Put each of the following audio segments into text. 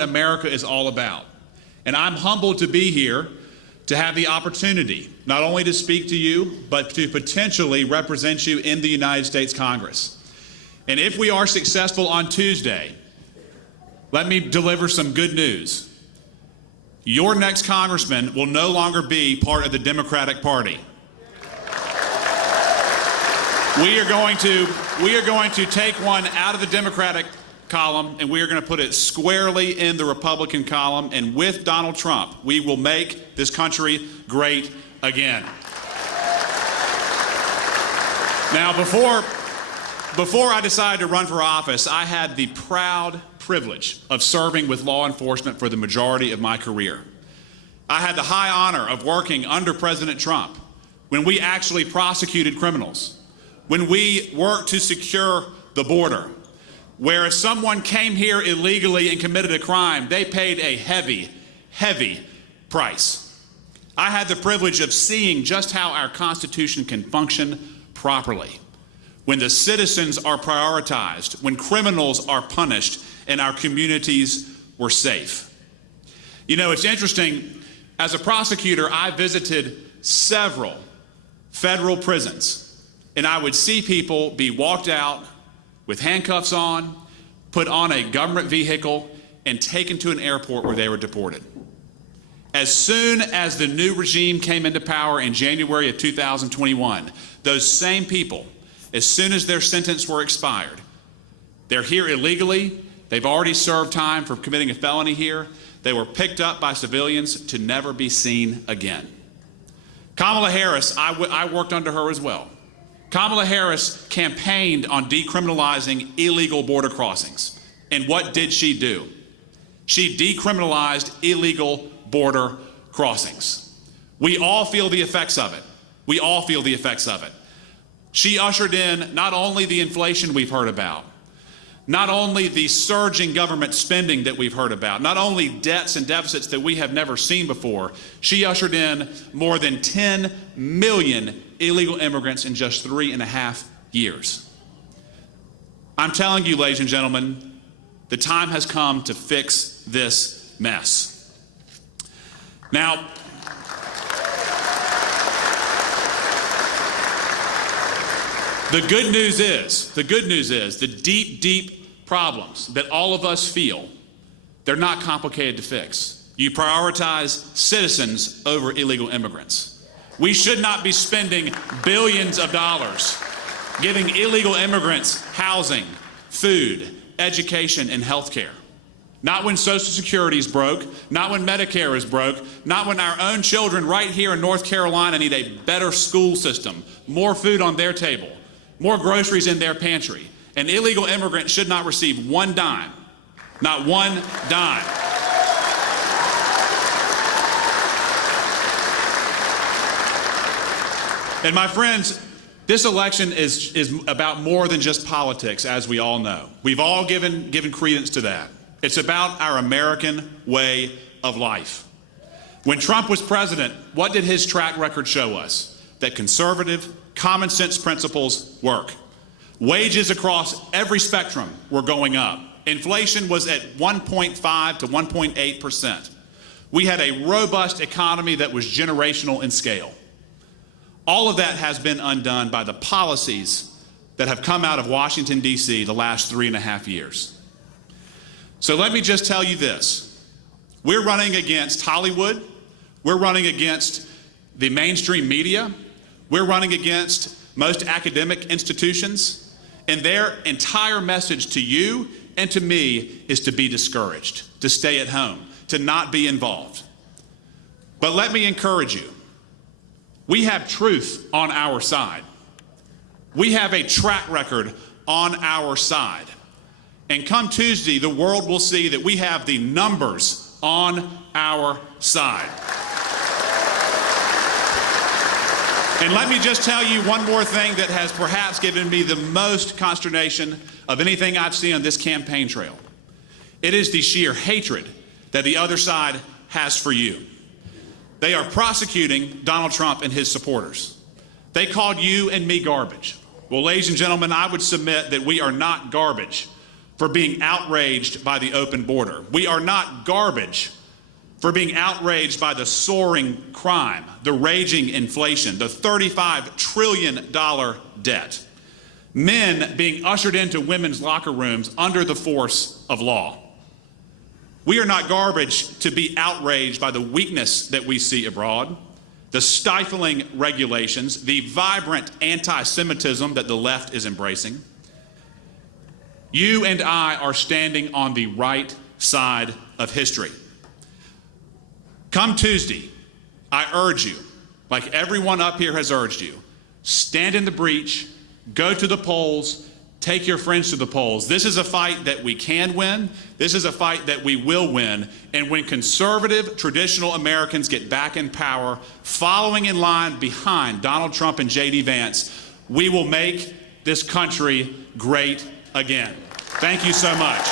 America is all about. And I'm humbled to be here to have the opportunity not only to speak to you, but to potentially represent you in the United States Congress. And if we are successful on Tuesday, let me deliver some good news. Your next congressman will no longer be part of the Democratic Party. We are going to take one out of the Democratic column, and we are going to put it squarely in the Republican column, and with Donald Trump, we will make this country great again. Now, before I decided to run for office, I had the proud privilege of serving with law enforcement for the majority of my career. I had the high honor of working under President Trump when we actually prosecuted criminals, when we worked to secure the border, where if someone came here illegally and committed a crime, they paid a heavy, heavy price. I had the privilege of seeing just how our Constitution can function properly, when the citizens are prioritized, when criminals are punished, and our communities were safe. You know, it's interesting, as a prosecutor, I visited several federal prisons, and I would see people be walked out with handcuffs on, put on a government vehicle, and taken to an airport where they were deported. As soon as the new regime came into power in January of 2021, those same people, as soon as their sentence were expired, they're here illegally, they've already served time for committing a felony here, they were picked up by civilians to never be seen again. Kamala Harris, I worked under her as well. Kamala Harris campaigned on decriminalizing illegal border crossings. And what did she do? She decriminalized illegal border crossings. We all feel the effects of it. We all feel the effects of it. She ushered in not only the inflation we've heard about, not only the surging government spending that we've heard about, not only debts and deficits that we have never seen before, she ushered in more than 10 million illegal immigrants in just 3.5 years. I'm telling you, ladies and gentlemen, the time has come to fix this mess. Now, the good news is the deep, deep problems that all of us feel, they're not complicated to fix. You prioritize citizens over illegal immigrants. We should not be spending billions of dollars giving illegal immigrants housing, food, education, and health care. Not when Social Security is broke, not when Medicare is broke, not when our own children right here in North Carolina need a better school system, more food on their table, more groceries in their pantry. An illegal immigrant should not receive one dime, not one dime. And my friends, this election is about more than just politics, as we all know. We've all given credence to that. It's about our American way of life. When Trump was president, what did his track record show us? That conservative, common sense principles work. Wages across every spectrum were going up. Inflation was at 1.5 to 1.8%. We had a robust economy that was generational in scale. All of that has been undone by the policies that have come out of Washington, D.C. the last 3.5 years. So let me just tell you this. We're running against Hollywood. We're running against the mainstream media. We're running against most academic institutions. And their entire message to you and to me is to be discouraged, to stay at home, to not be involved. But let me encourage you. We have truth on our side. We have a track record on our side. And come Tuesday, the world will see that we have the numbers on our side. And let me just tell you one more thing that has perhaps given me the most consternation of anything I've seen on this campaign trail. It is the sheer hatred that the other side has for you. They are prosecuting Donald Trump and his supporters. They called you and me garbage. Well, ladies and gentlemen, I would submit that we are not garbage. for being outraged by the open border. We are not garbage for being outraged by the soaring crime, the raging inflation, the $35 trillion debt, men being ushered into women's locker rooms under the force of law. We are not garbage to be outraged by the weakness that we see abroad, the stifling regulations, the vibrant anti-Semitism that the left is embracing. You and I are standing on the right side of history. Come Tuesday, I urge you, like everyone up here has urged you, stand in the breach, go to the polls, take your friends to the polls. This is a fight that we can win. This is a fight that we will win. And when conservative, traditional Americans get back in power, following in line behind Donald Trump and JD Vance, we will make this country great again. Thank you so much.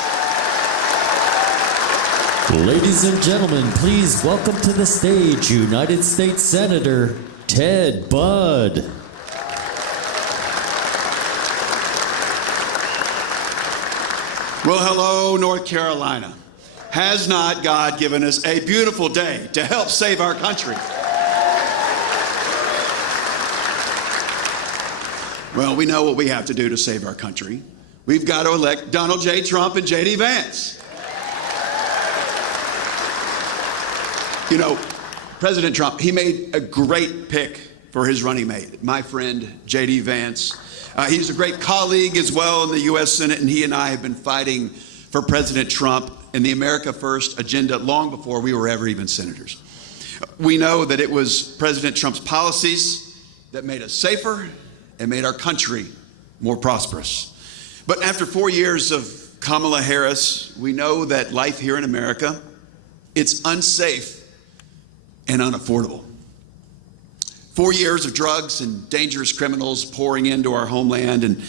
Ladies and gentlemen, please welcome to the stage United States Senator Ted Budd. Well, hello, North Carolina. Has not God given us a beautiful day to help save our country? Well, we know what we have to do to save our country. We've got to elect Donald J. Trump and JD Vance. You know, President Trump, he made a great pick for his running mate, my friend JD Vance. He's a great colleague as well in the U.S. Senate, and he and I have been fighting for President Trump and the America First agenda long before we were ever even senators. We know that it was President Trump's policies that made us safer and made our country more prosperous. But after 4 years of Kamala Harris, we know that life here in America, it's unsafe and unaffordable. 4 years of drugs and dangerous criminals pouring into our homeland, and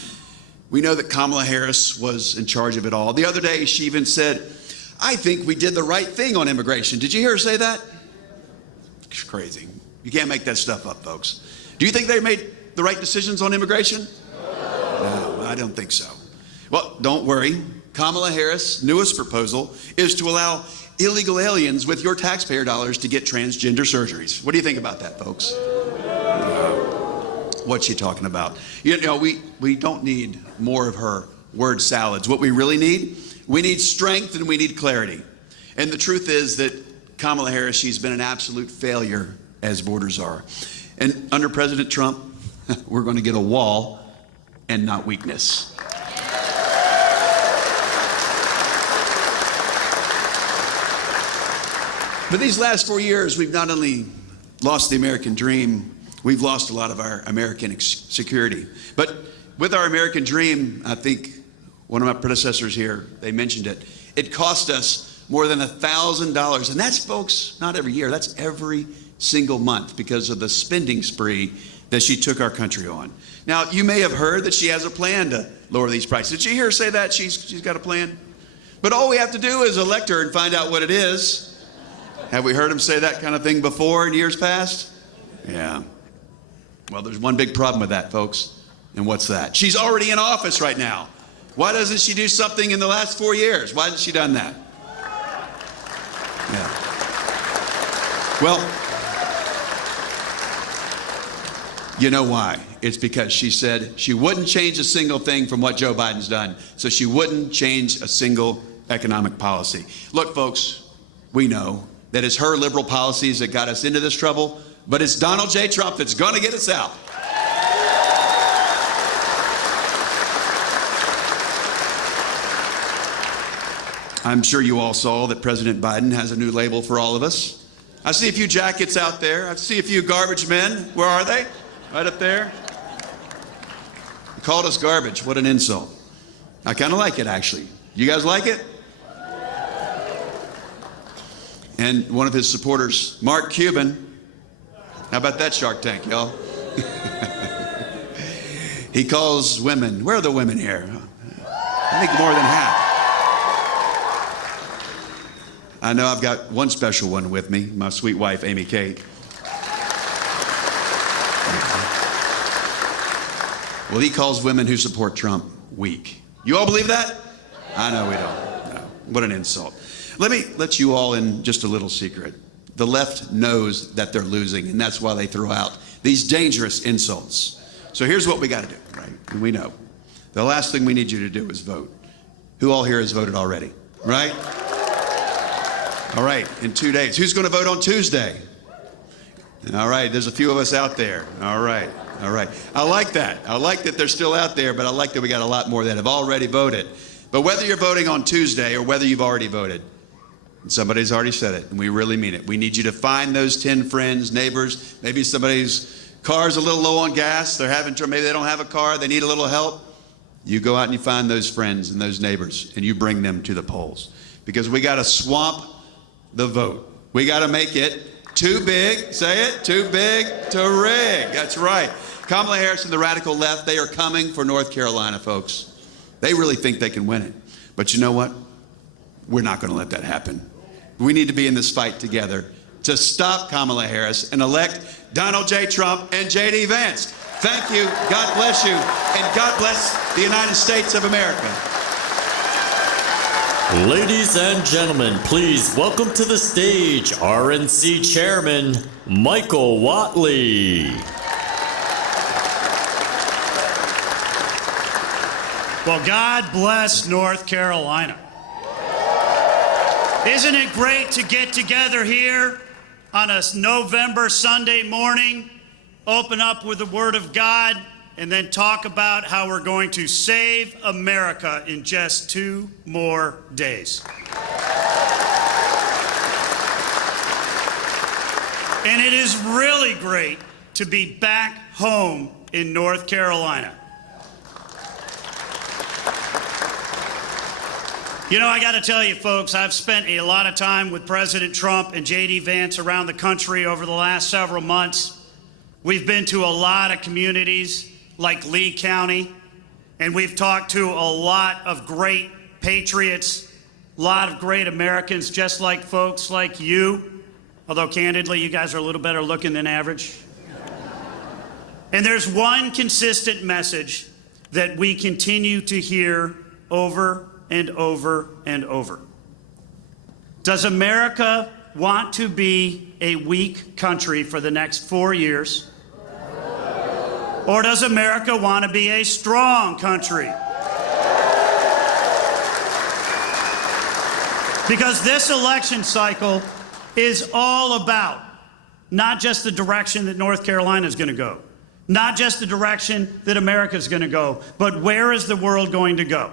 we know that Kamala Harris was in charge of it all. The other day, she even said, "I think we did the right thing on immigration." Did you hear her say that? It's crazy. You can't make that stuff up, folks. Do you think they made the right decisions on immigration? No, I don't think so. Well, don't worry. Kamala Harris' newest proposal is to allow illegal aliens with your taxpayer dollars to get transgender surgeries. What do you think about that, folks? What's she talking about? You know, we don't need more of her word salads. What we really need, we need strength and we need clarity. And the truth is that Kamala Harris, she's been an absolute failure as borders are. And under President Trump, we're going to get a wall and not weakness. But these last 4 years, we've not only lost the American dream, we've lost a lot of our American security. But with our American dream, I think one of my predecessors here, they mentioned it, it cost us more than $1,000. And that's, folks, not every year, that's every single month because of the spending spree that she took our country on. Now, you may have heard that she has a plan to lower these prices. Did you hear her say that? She's got a plan? But all we have to do is elect her and find out what it is. Have we heard him say that kind of thing before in years past? Yeah. Well, there's one big problem with that, folks. And what's that? She's already in office right now. Why doesn't she do something in the last 4 years? Why hasn't she done that? Yeah. Well, you know why? It's because she said she wouldn't change a single thing from what Joe Biden's done. So she wouldn't change a single economic policy. Look, folks, we know that it's her liberal policies that got us into this trouble, but it's Donald J. Trump that's going to get us out. I'm sure you all saw that President Biden has a new label for all of us. I see a few jackets out there. I see a few garbage men. Where are they? Right up there. He called us garbage. What an insult. I kind of like it, actually. You guys like it? And one of his supporters, Mark Cuban, how about that Shark Tank, y'all? He calls women, where are the women here? I think more than half. I know I've got one special one with me, my sweet wife, Amy Kate. Well, he calls women who support Trump weak. You all believe that? I know we don't. No. What an insult. Let me let you all in just a little secret. The left knows that they're losing, and that's why they throw out these dangerous insults. So here's what we got to do, right? And we know. The last thing we need you to do is vote. Who all here has voted already, right? All right, in 2 days. Who's going to vote on Tuesday? All right, there's a few of us out there. All right. I like that. I like that they're still out there, but I like that we got a lot more that have already voted. But whether you're voting on Tuesday or whether you've already voted, and somebody's already said it, and we really mean it. We need you to find those 10 friends, neighbors, maybe somebody's car's a little low on gas, they're having trouble, maybe they don't have a car, they need a little help. You go out and you find those friends and those neighbors, and you bring them to the polls. Because we got to swamp the vote. We got to make it too big, say it, too big to rig. That's right. Kamala Harris and the radical left, they are coming for North Carolina, folks. They really think they can win it. But you know what? We're not going to let that happen. We need to be in this fight together to stop Kamala Harris and elect Donald J. Trump and JD Vance. Thank you. God bless you. And God bless the United States of America. Ladies and gentlemen, please welcome to the stage RNC Chairman Michael Watley. Well, God bless North Carolina. Isn't it great to get together here on a November Sunday morning, open up with the Word of God, and then talk about how we're going to save America in just 2 more days. And it is really great to be back home in North Carolina. You know, I got to tell you, folks, I've spent a lot of time with President Trump and JD Vance around the country over the last several months. We've been to a lot of communities like Lee County, and we've talked to a lot of great patriots, a lot of great Americans, just like folks like you, although candidly, you guys are a little better looking than average. And there's one consistent message that we continue to hear over and over and over. Does America want to be a weak country for the next 4 years? Or does America want to be a strong country? Because this election cycle is all about not just the direction that North Carolina is going to go, not just the direction that America is going to go, but where is the world going to go?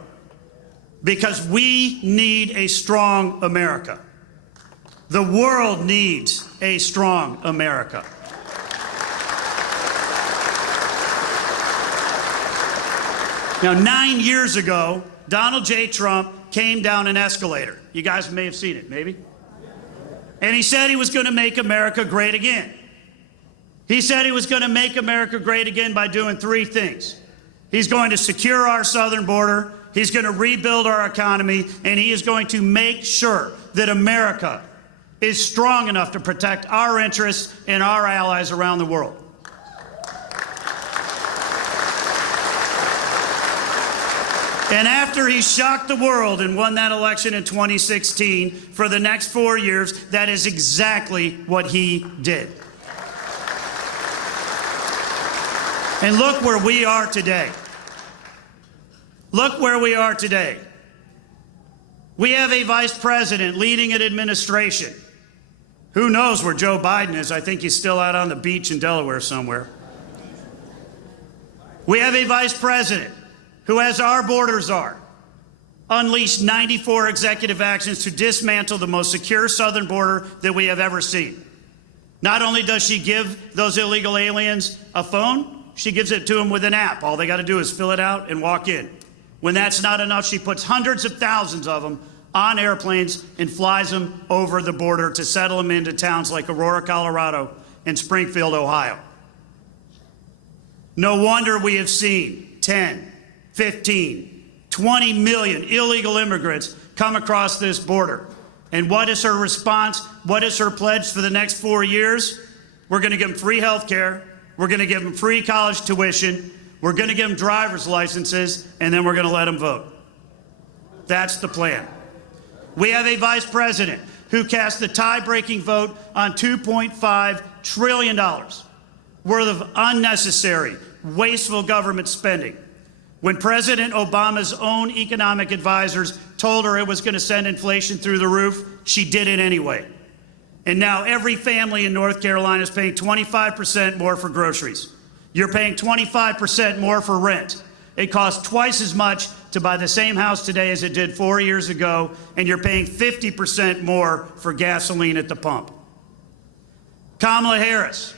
Because we need a strong America. The world needs a strong America. Now, 9 years ago, Donald J. Trump came down an escalator. You guys may have seen it, maybe? And he said he was going to make America great again. He said he was going to make America great again by doing 3 things. He's going to secure our southern border, he's going to rebuild our economy, and he is going to make sure that America is strong enough to protect our interests and our allies around the world. And after he shocked the world and won that election in 2016, for the next 4 years, that is exactly what he did. And look where we are today. Look where we are today. We have a vice president leading an administration. Who knows where Joe Biden is? I think he's still out on the beach in Delaware somewhere. We have a vice president who, as our borders are, unleashed 94 executive actions to dismantle the most secure southern border that we have ever seen. Not only does she give those illegal aliens a phone, she gives it to them with an app. All they got to do is fill it out and walk in. When that's not enough, she puts hundreds of thousands of them on airplanes and flies them over the border to settle them into towns like Aurora, Colorado, and Springfield, Ohio. No wonder we have seen 10, 15, 20 million illegal immigrants come across this border. And what is her response? What is her pledge for the next 4 years? We're going to give them free health care. We're going to give them free college tuition. We're going to give them driver's licenses, and then we're going to let them vote. That's the plan. We have a vice president who cast the tie-breaking vote on $2.5 trillion worth of unnecessary, wasteful government spending, when President Obama's own economic advisors told her it was going to send inflation through the roof. She did it anyway. And now every family in North Carolina is paying 25% more for groceries. You're paying 25% more for rent. It costs twice as much to buy the same house today as it did 4 years ago, and you're paying 50% more for gasoline at the pump. Kamala Harris,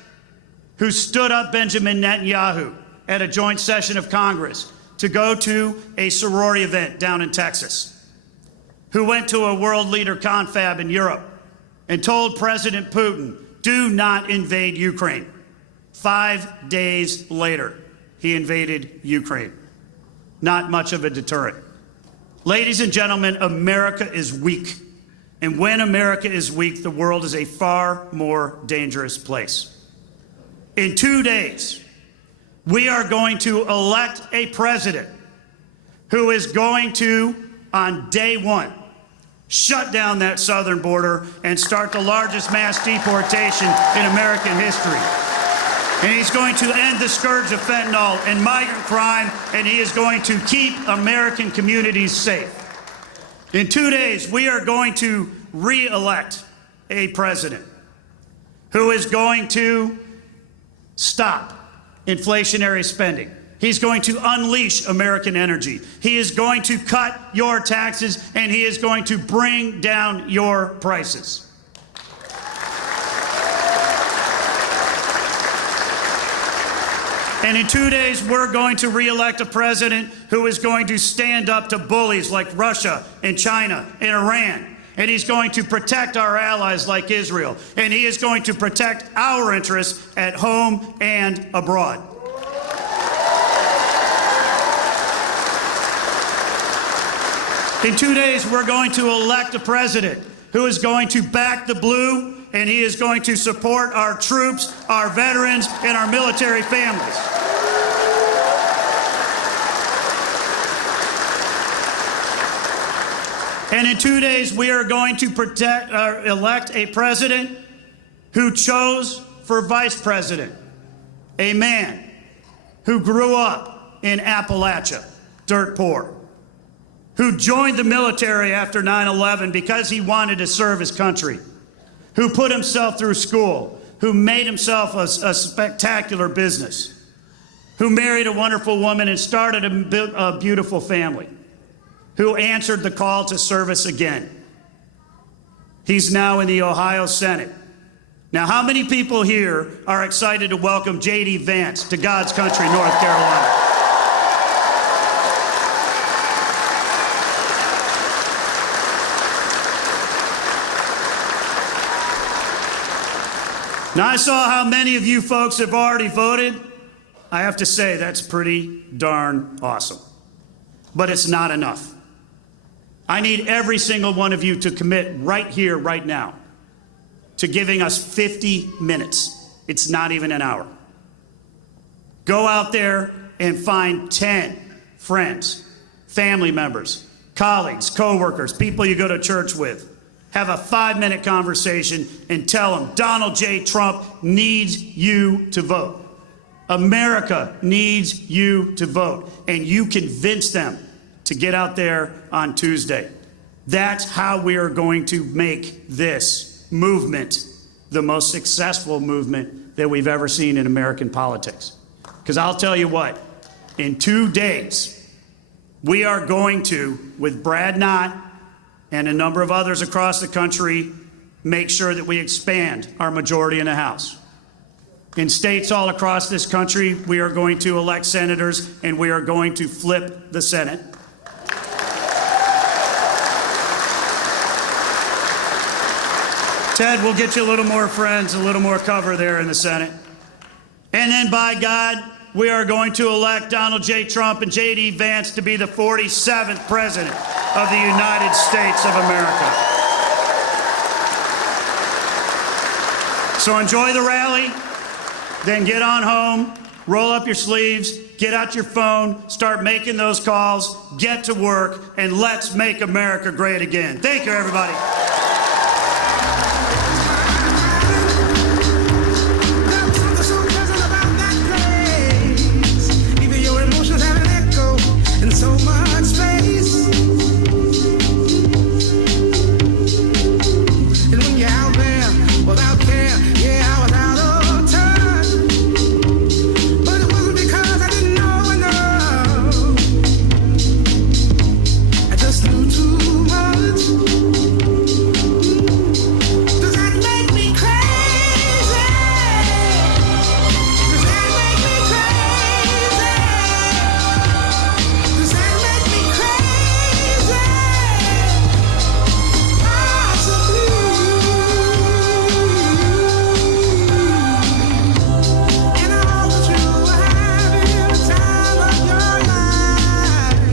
who stood up Benjamin Netanyahu at a joint session of Congress to go to a sorority event down in Texas, who went to a world leader confab in Europe and told President Putin, do not invade Ukraine. 5 days later, he invaded Ukraine. Not much of a deterrent. Ladies and gentlemen, America is weak. And when America is weak, the world is a far more dangerous place. In 2 days, we are going to elect a president who is going to, on day one, shut down that southern border and start the largest mass deportation in American history. And he's going to end the scourge of fentanyl and migrant crime, and he is going to keep American communities safe. In 2 days, we are going to re-elect a president who is going to stop inflationary spending. He's going to unleash American energy. He is going to cut your taxes, and he is going to bring down your prices. And in 2 days, we're going to re-elect a president who is going to stand up to bullies like Russia and China and Iran. And he's going to protect our allies like Israel. And he is going to protect our interests at home and abroad. In 2 days, we're going to elect a president who is going to back the blue, and he is going to support our troops, our veterans, and our military families. And in 2 days, we are going to elect a president who chose for vice president a man who grew up in Appalachia, dirt poor, who joined the military after 9/11 because he wanted to serve his country, who put himself through school, who made himself a spectacular business, who married a wonderful woman and started a beautiful family, who answered the call to service again. He's now in the Ohio Senate. Now, how many people here are excited to welcome JD Vance to God's country, North Carolina? Now, I saw how many of you folks have already voted. I have to say, that's pretty darn awesome. But it's not enough. I need every single one of you to commit right here, right now, to giving us 50 minutes. It's not even an hour. Go out there and find 10 friends, family members, colleagues, coworkers, people you go to church with. Have a 5-minute conversation and tell them Donald J. Trump needs you to vote. America needs you to vote. And you convince them to get out there on Tuesday. That's how we are going to make this movement the most successful movement that we've ever seen in American politics. Because I'll tell you what, in 2 days, we are going to, with Brad Knott and a number of others across the country, make sure that we expand our majority in the House. In states all across this country, we are going to elect senators, and we are going to flip the Senate. Ted, we'll get you a little more friends, a little more cover there in the Senate. And then, by God, we are going to elect Donald J. Trump and JD Vance to be the 47th president of the United States of America. So enjoy the rally, then get on home roll up your sleeves, get out your phone, start making those calls, get to work, and let's make America great again. Thank you, everybody. So much space, and when you're out there without care, yeah, I was out of touch, but it wasn't because I didn't know enough, I just knew too much. Does that make me crazy? Does that make me crazy? Does that make me crazy? Possibly. And I hope that you are having the time of your life.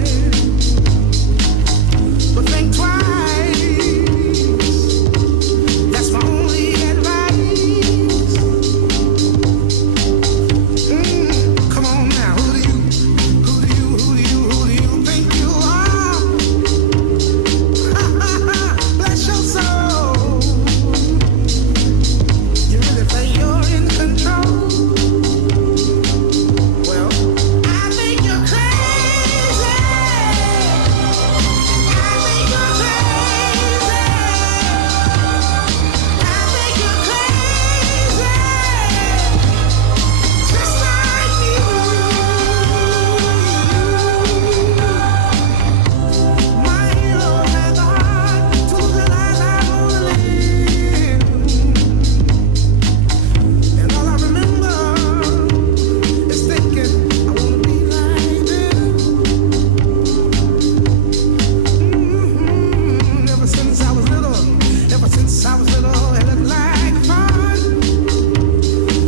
But think twice. That's my only advice. Come on now, who do you think you are? Bless your soul. You really think you're in control? Well, I think you're crazy. I think you're crazy. I think you're crazy. Just like me. My hero had the heart to realize I wanna live, and all I remember is thinking I wanna be like them. Ever since I was little, it looked like fun.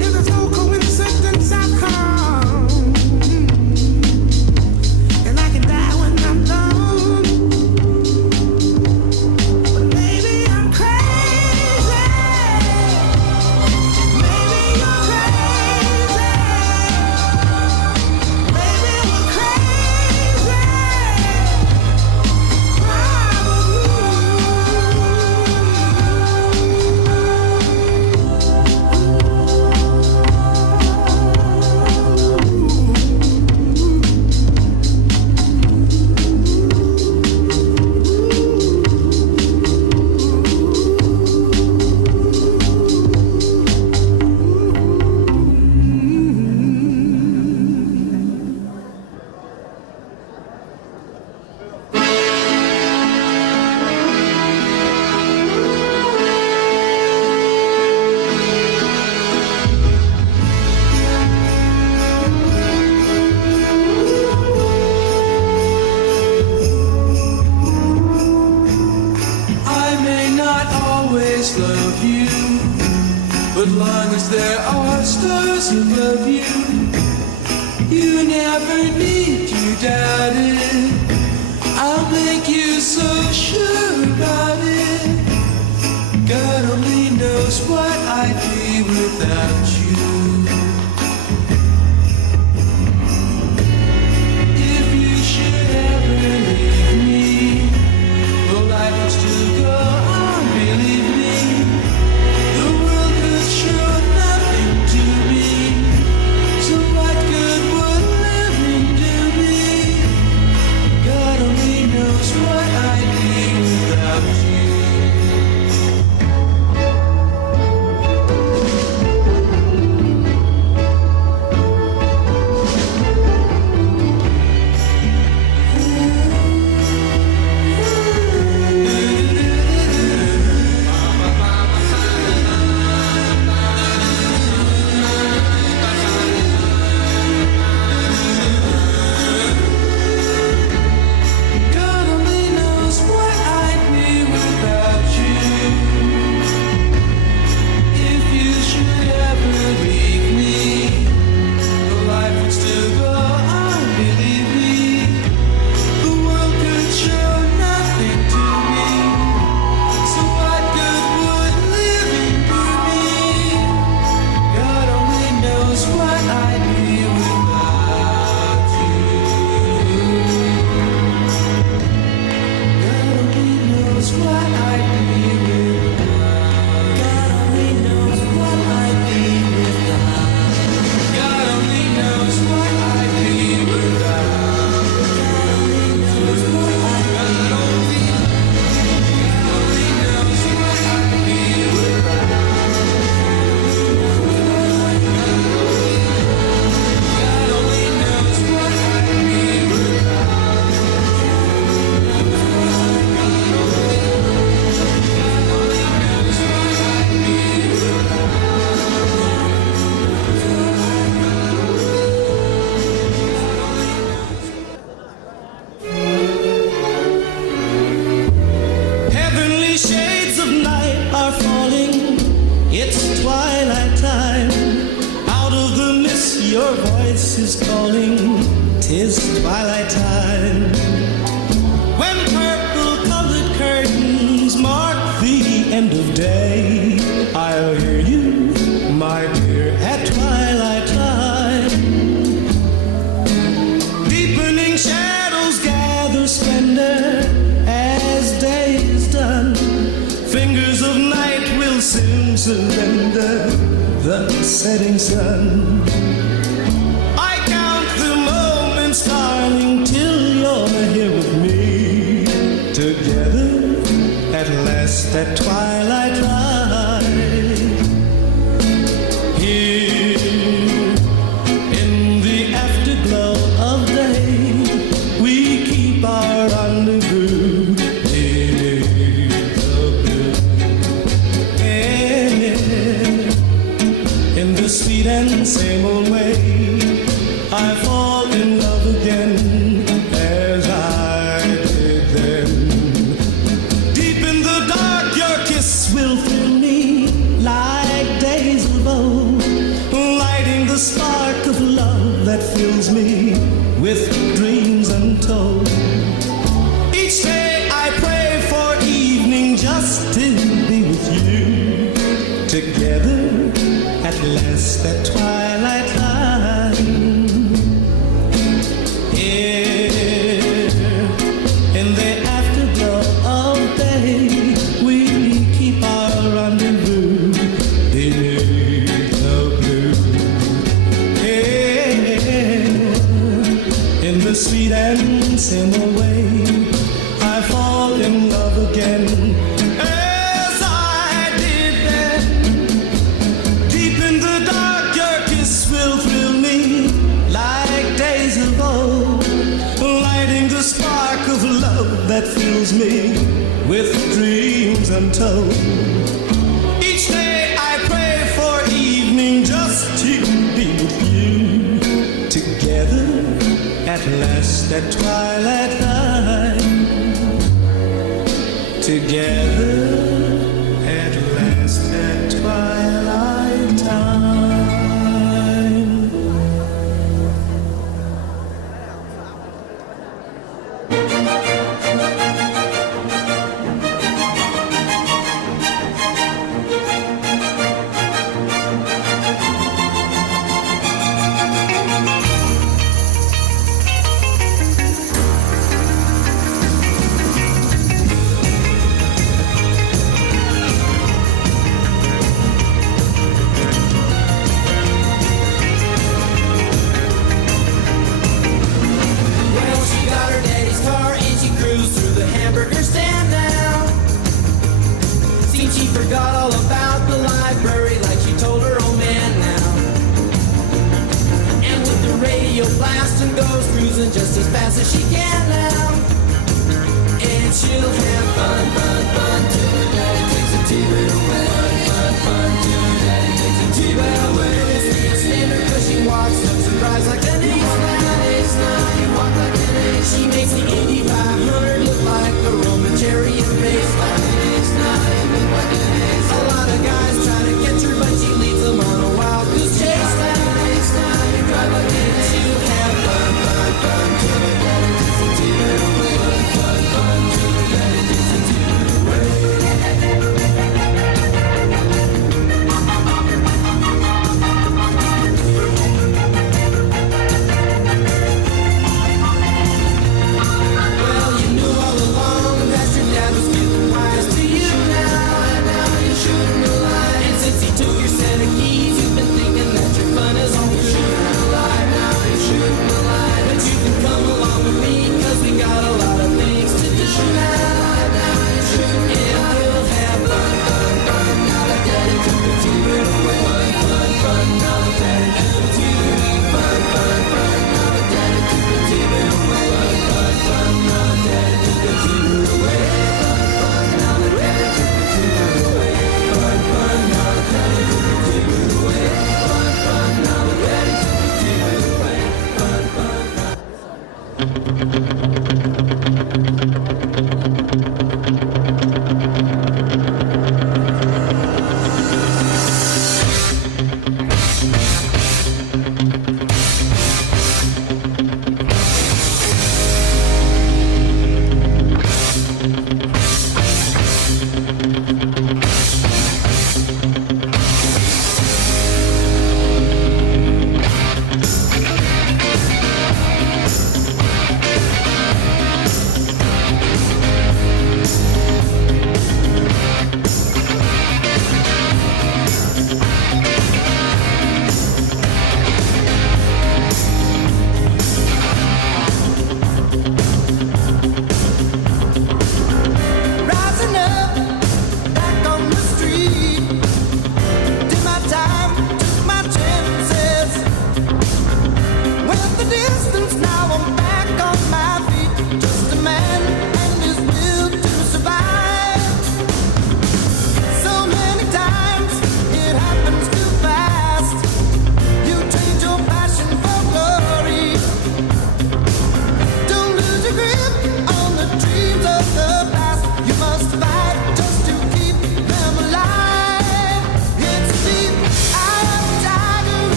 If there's no coincidence, I've come, and I can die when I'm done. But maybe I'm crazy. Maybe you're crazy. Maybe we're crazy. I may not always love you, but long as there are stars above you, you never need to doubt it. I'll make you so sure about it. God only knows what I'd be without you. If you should ever leave me, well, life would still go on, believe me. The world could show nothing to me, so what good would living do me? God only knows what I'd be without you. your voice is calling, 'tis twilight time. When purple-colored curtains mark the end of day, I'll hear you, my dear, at twilight time. Deepening shadows gather splendor as day is done. Fingers of night will soon surrender the setting sun. I count the moments, darling, till you're here with me. Together, at last, at twilight light. Here, in the afterglow of day, we keep our rendezvous. In the sweet and same old way, I fall in love again as I did then. Deep in the dark, your kiss will fill me like days of old, lighting the spark of love that fills me with dreams untold. Each day I pray for evening just to be with you. Together, at last, at twilight time. Here, in the afterglow of day, we keep our rendezvous beneath the blue. Here, in the sweet and same old way, I fall in love again. As I did then. Deep in the dark, your kiss will thrill me like days of old, lighting the spark of love that fills me with dreams untold. Each day I pray for evening just to be with you. Together, at last, at twilight time. Together, at last, at twilight time. Well, she got her daddy's car and she cruised through the hamburger stand now. Seems she forgot all about the library like she told her old man now. And with the radio blasting goes cruising just as fast as she can now. And she'll have fun, fun, fun till her daddy takes a T-bit away. Fun, fun, fun till her daddy takes a T-bit away. Stand her cause she walks, looks and cries like an ace. You walk like an ace. She makes the Indy 500 look like a Roman chariot race. Like an ace, like an ace. A lot of guys try to catch her, but she leads them on a wild goose chase. Like an ace, you drive like an ace. She'll have fun, fun, fun till her daddy takes a T-bit away. Fun, fun, fun till her daddy takes a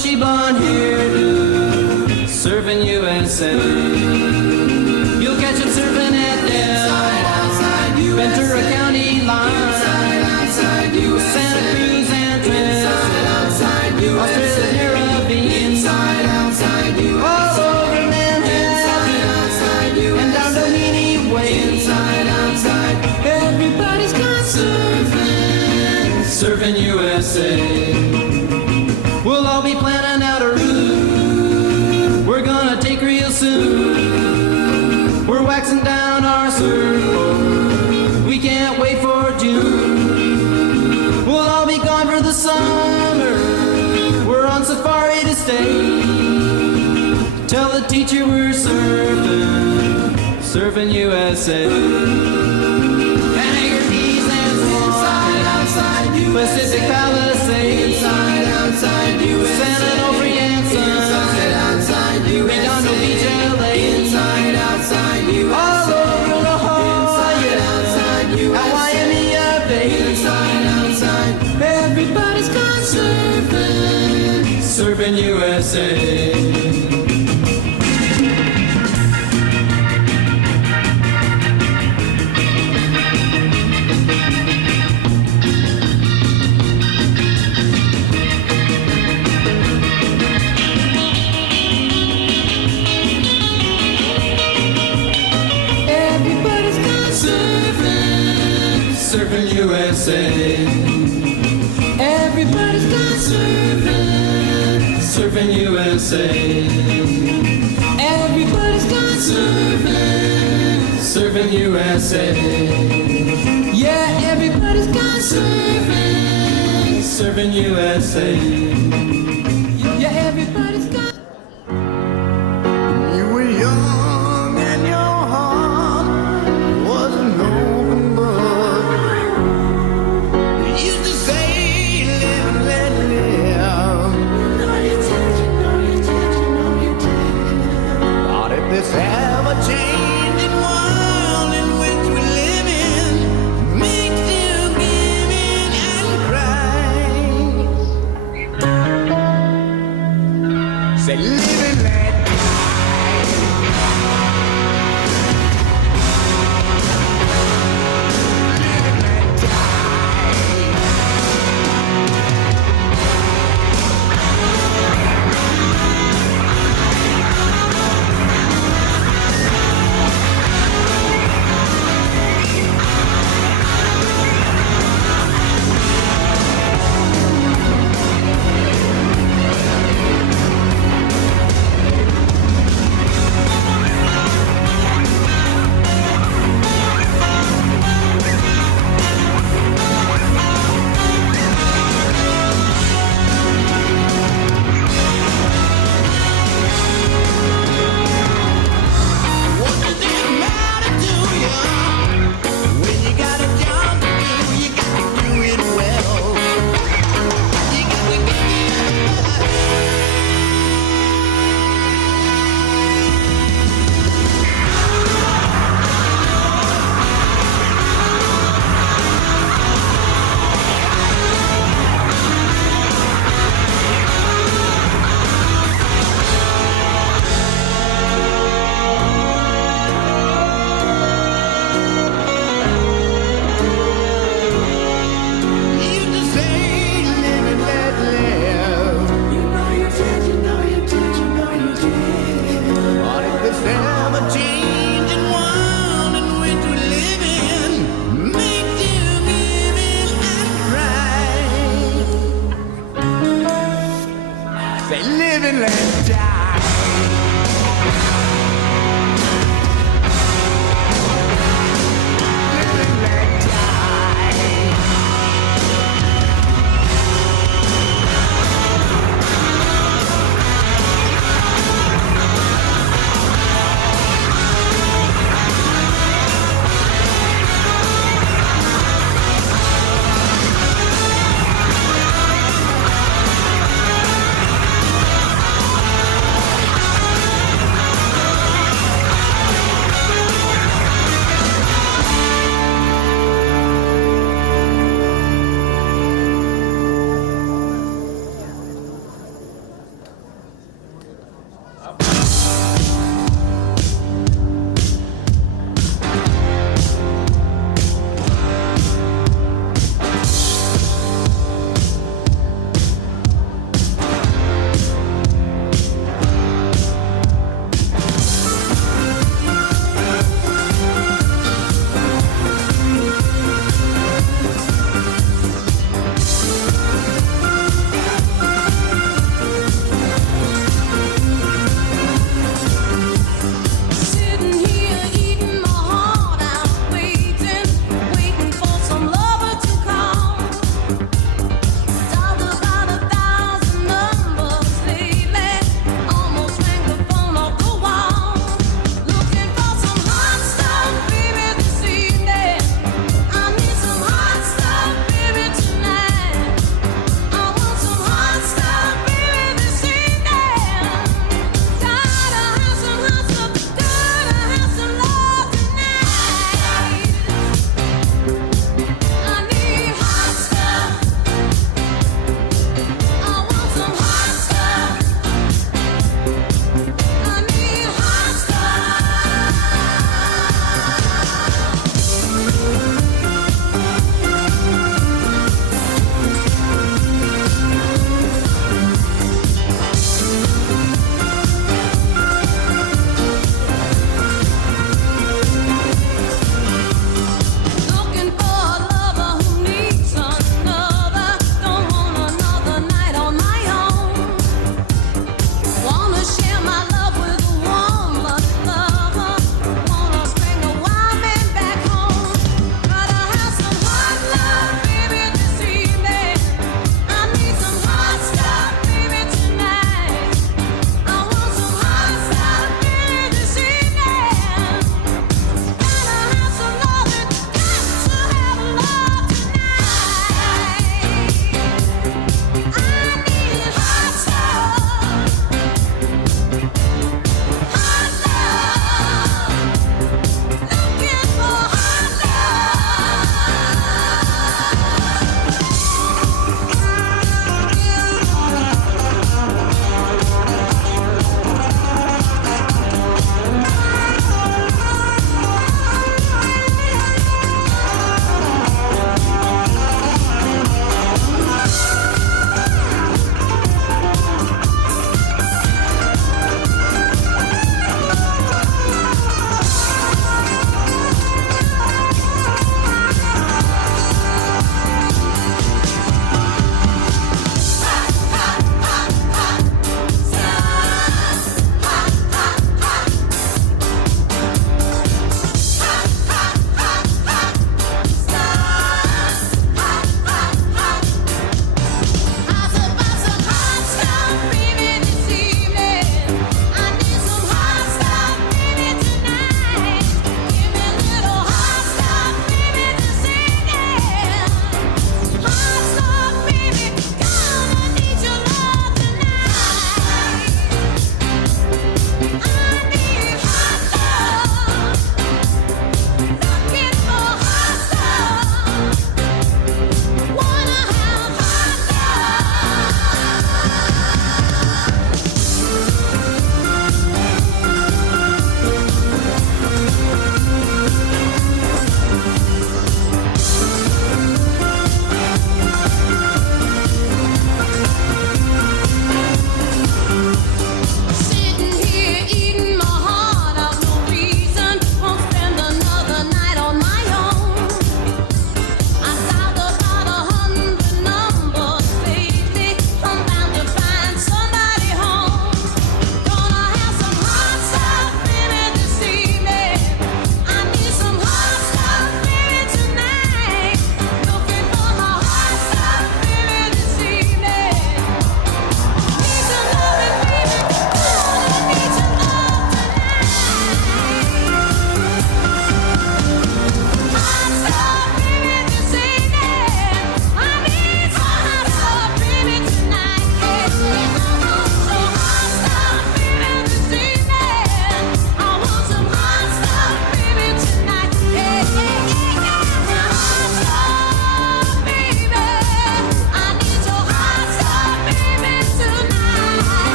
bushy blonde hairdo, serving USA. You'll catch him surfing at Del, Ventura County line, Santa Cruz and Trinidad, Australia, Caribbean, all over Manhattan, and down Doheny Way. Everybody's gone surfing, surfing USA. We'll all be planning out a route we're gonna take real soon. We're waxing down our surfboard, we can't wait for June. We'll all be gone for the summer, we're on safari to stay. Tell the teacher we're surfing, surfing USA. Anchor Keys and Swan, Pacific Palisades, outside USA. San Onofre and Sun, Redondo Beach, LA, outside USA. All over La Jolla, Waimea Bay, outside. Everybody's gone surfing, surfing USA. Surfing USA. Everybody's gone surfing, surfing USA. Everybody's gone surfing, surfing USA. Yeah, everybody's gone surfing, surfing USA. Yeah, everybody's gone. You were young and your heart was an open book. You used to say, live and let live. No, you didn't, no, you didn't, no, you didn't. Thought if this ever-changing world in which we live in makes you give in and cry.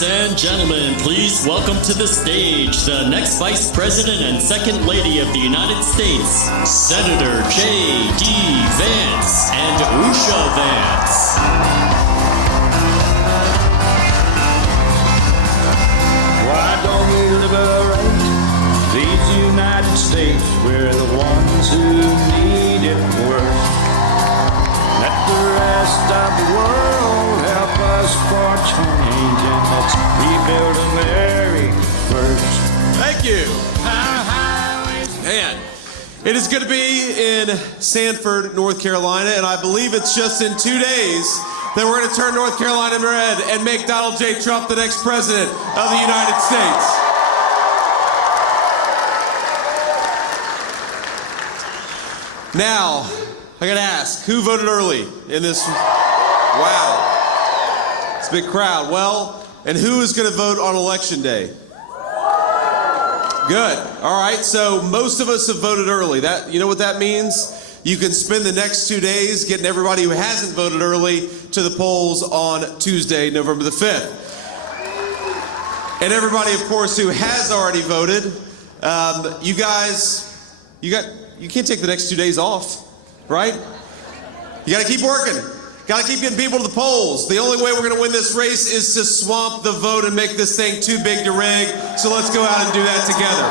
Ladies and gentlemen, please welcome to the stage the next Vice President and Second Lady of the United States, Senator JD Vance and Usha Vance. Why don't we liberate these United States? We're the ones who need it worst. Let the rest of the world help us for change, and let's rebuild America first. Thank you. Man, it is going to be in Sanford, North Carolina, and I believe it's just in 2 days that we're going to turn North Carolina red and make Donald J. Trump the next president of the United States. Now, I got to ask, who voted early in this? Wow. It's a big crowd. Well, and who is going to vote on Election Day? Good. All right, so most of us have voted early. That, you know what that means? You can spend the next 2 days getting everybody who hasn't voted early to the polls on Tuesday, November the 5th. And everybody, of course, who has already voted, you guys, you can't take the next 2 days off, right? You got to keep working. Got to keep getting people to the polls. The only way we're going to win this race is to swamp the vote and make this thing too big to rig. So let's go out and do that together.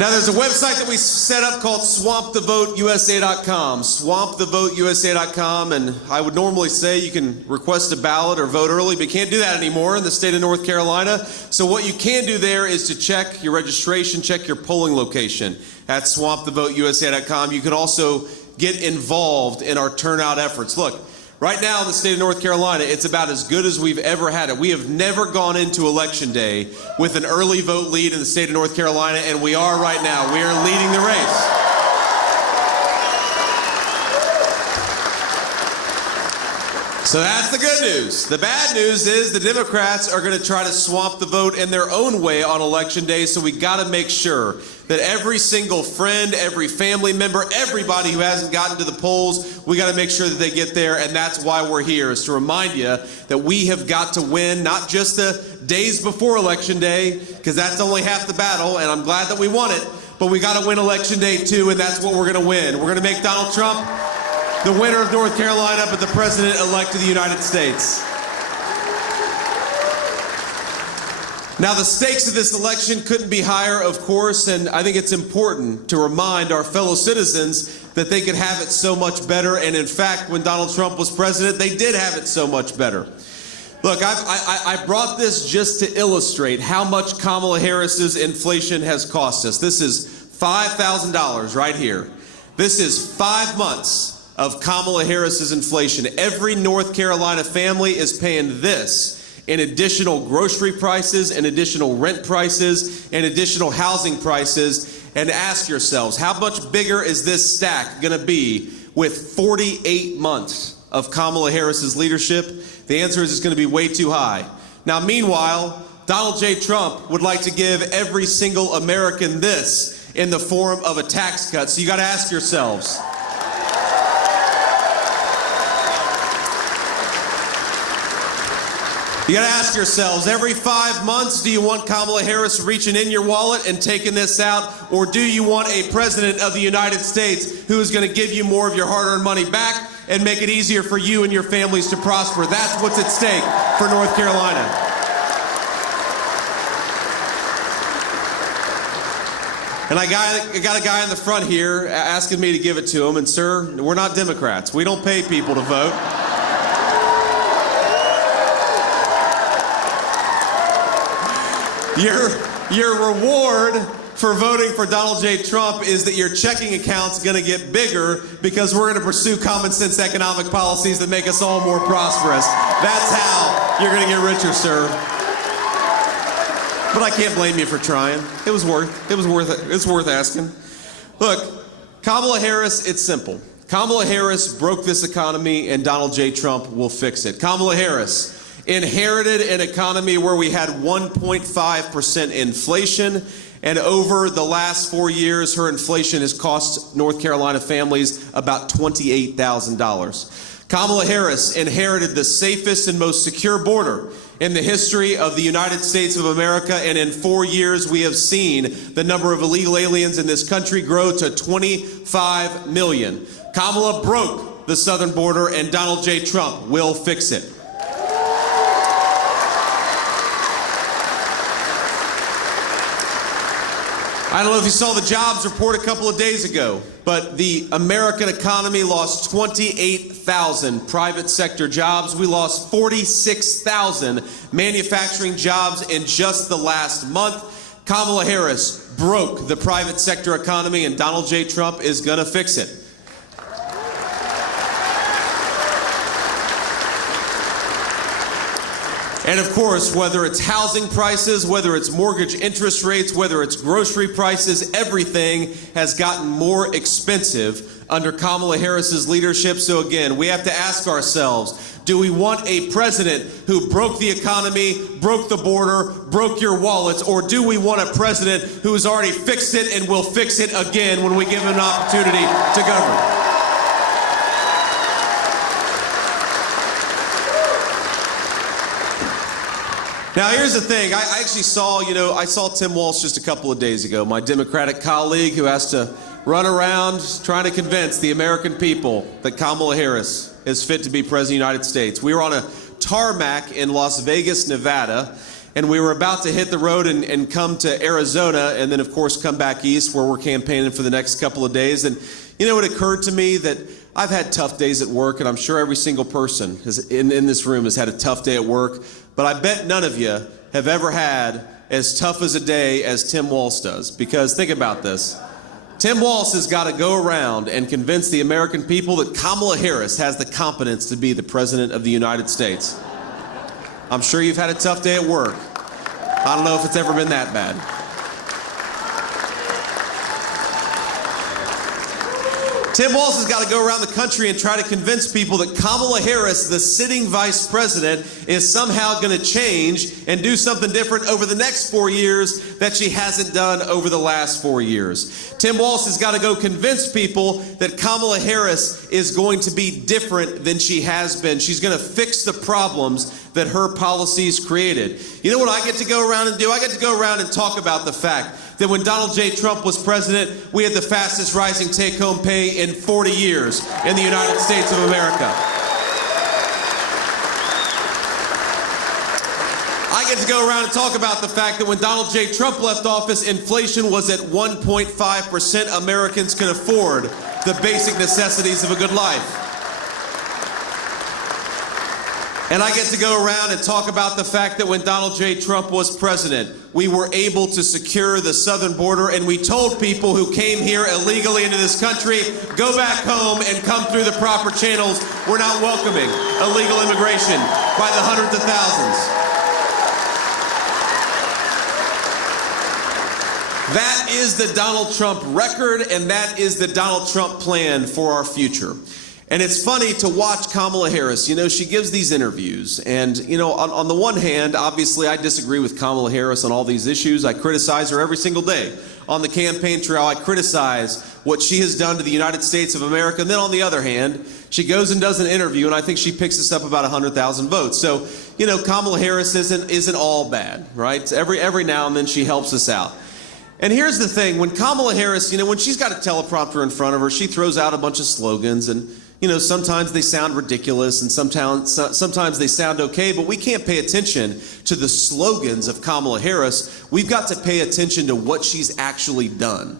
Now, there's a website that we set up called swampthevoteusa.com. Swampthevoteusa.com, and I would normally say you can request a ballot or vote early, but you can't do that anymore in the state of North Carolina. So what you can do there is to check your registration, check your polling location at swampthevoteusa.com. You can also get involved in our turnout efforts. Look, right now in the state of North Carolina, it's about as good as we've ever had it. We have never gone into Election Day with an early vote lead in the state of North Carolina, and we are right now. We are leading the race. So that's the good news. The bad news is the Democrats are going to try to swamp the vote in their own way on Election Day, so we got to make sure that every single friend, every family member, everybody who hasn't gotten to the polls, we got to make sure that they get there, and that's why we're here, is to remind you that we have got to win, not just the days before Election Day, because that's only half the battle, and I'm glad that we won it, but we got to win Election Day too, and that's what we're going to win. We're going to make Donald Trump the winner of North Carolina, but the president-elect of the United States. Now, the stakes of this election couldn't be higher, of course, and I think it's important to remind our fellow citizens that they could have it so much better, and in fact, when Donald Trump was president, they did have it so much better. Look, I brought this just to illustrate how much Kamala Harris's inflation has cost us. This is $5,000 right here. This is 5 months of Kamala Harris's inflation. Every North Carolina family is paying this in additional grocery prices, in additional rent prices, and additional housing prices. And ask yourselves, how much bigger is this stack going to be with 48 months of Kamala Harris's leadership? The answer is it's going to be way too high. Now, meanwhile, Donald J. Trump would like to give every single American this in the form of a tax cut. So you got to ask yourselves, you got to ask yourselves, every 5 months, do you want Kamala Harris reaching in your wallet and taking this out? Or do you want a president of the United States who is going to give you more of your hard-earned money back and make it easier for you and your families to prosper? That's what's at stake for North Carolina. And I got a guy in the front here asking me to give it to him. And sir, we're not Democrats. We don't pay people to vote. Your reward for voting for Donald J. Trump is that your checking account's going to get bigger because we're going to pursue common sense economic policies that make us all more prosperous. That's how you're going to get richer, sir. But I can't blame you for trying. It's worth asking. Look, Kamala Harris, it's simple. Kamala Harris broke this economy and Donald J. Trump will fix it. Kamala Harris inherited an economy where we had 1.5% inflation, and over the last 4 years, her inflation has cost North Carolina families about $28,000. Kamala Harris inherited the safest and most secure border in the history of the United States of America, and in 4 years we have seen the number of illegal aliens in this country grow to 25 million. Kamala broke the southern border, and Donald J. Trump will fix it. I don't know if you saw the jobs report a couple of days ago, but the American economy lost 28,000 private sector jobs. We lost 46,000 manufacturing jobs in just the last month. Kamala Harris broke the private sector economy, and Donald J. Trump is going to fix it. And of course, whether it's housing prices, whether it's mortgage interest rates, whether it's grocery prices, everything has gotten more expensive under Kamala Harris's leadership. So again, we have to ask ourselves, do we want a president who broke the economy, broke the border, broke your wallets, or do we want a president who has already fixed it and will fix it again when we give him an opportunity to govern? Now, here's the thing. I actually saw, I saw Tim Walz just a couple of days ago, my Democratic colleague who has to run around trying to convince the American people that Kamala Harris is fit to be President of the United States. We were on a tarmac in Las Vegas, Nevada, and we were about to hit the road and come to Arizona, and then, of course, come back east where we're campaigning for the next couple of days. And, it occurred to me that I've had tough days at work, and I'm sure every single person in this room has had a tough day at work. But I bet none of you have ever had as tough as a day as Tim Walz does. Because think about this. Tim Walz has got to go around and convince the American people that Kamala Harris has the competence to be the President of the United States. I'm sure you've had a tough day at work. I don't know if it's ever been that bad. Tim Walz has got to go around the country and try to convince people that Kamala Harris, the sitting vice president, is somehow going to change and do something different over the next 4 years that she hasn't done over the last 4 years. Tim Walz has got to go convince people that Kamala Harris is going to be different than she has been. She's going to fix the problems that her policies created. You know what I get to go around and do? I get to go around and talk about the fact that when Donald J. Trump was president, we had the fastest rising take-home pay in 40 years in the United States of America. I get to go around and talk about the fact that when Donald J. Trump left office, inflation was at 1.5%. Americans could afford the basic necessities of a good life. And I get to go around and talk about the fact that when Donald J. Trump was president, we were able to secure the southern border, and we told people who came here illegally into this country, go back home and come through the proper channels. We're not welcoming illegal immigration by the hundreds of thousands. That is the Donald Trump record, and that is the Donald Trump plan for our future. And it's funny to watch Kamala Harris. She gives these interviews. And, on the one hand, obviously, I disagree with Kamala Harris on all these issues. I criticize her every single day. On the campaign trail, I criticize what she has done to the United States of America. And then on the other hand, she goes and does an interview, and I think she picks us up about 100,000 votes. So, Kamala Harris isn't all bad, right? Every now and then she helps us out. And here's the thing. When Kamala Harris, when she's got a teleprompter in front of her, she throws out a bunch of slogans, and sometimes they sound ridiculous and sometimes they sound okay, but we can't pay attention to the slogans of Kamala Harris. We've got to pay attention to what she's actually done.